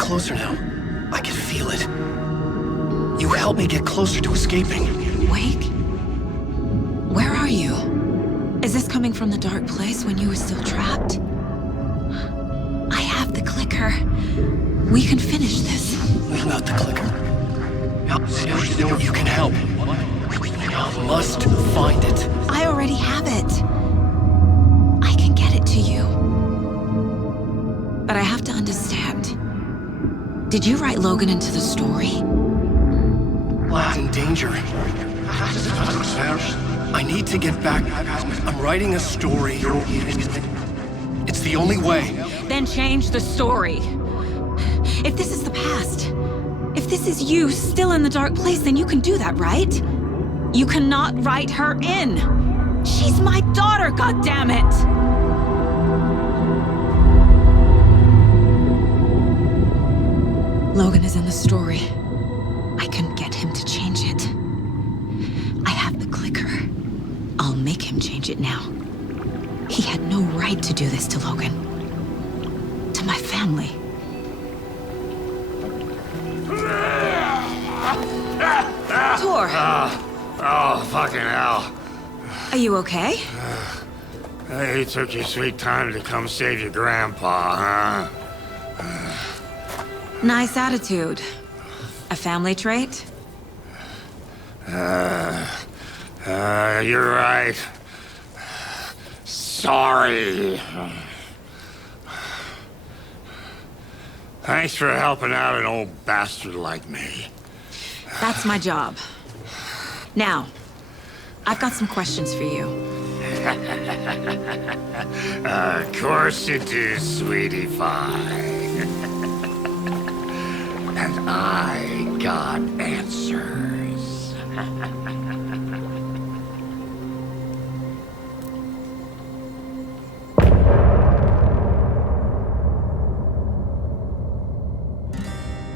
closer now. I can feel it. You help me get closer to escaping. Wake? Where are you? Is this coming from the dark place when you were still trapped? I have the clicker. We can finish this. What about the clicker? You can help. You must find it. I already have it. I can get it to you. But I have to understand. Did you write Logan into the story? Lad's in danger. I need to get back. I'm writing a story. It's the only way. Then change the story. If this is the past, if this is you still in the dark place, then you can do that, right? You cannot write her in. She's my daughter, goddammit! Logan is in the story. I can get him to change it. I have the clicker. I'll make him change it now. He had no right to do this to Logan. To my family. Tor! Oh, fucking hell. Are you okay? You took your sweet time to come save your grandpa, huh? Nice attitude. A family trait? You're right. Sorry. Thanks for helping out an old bastard like me. That's my job. Now, I've got some questions for you. Of course you do, sweetie pie. And I got answers.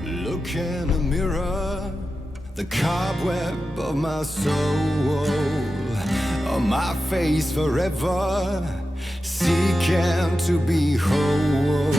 Look in the mirror, the cobweb of my soul, on my face forever, seeking to be whole.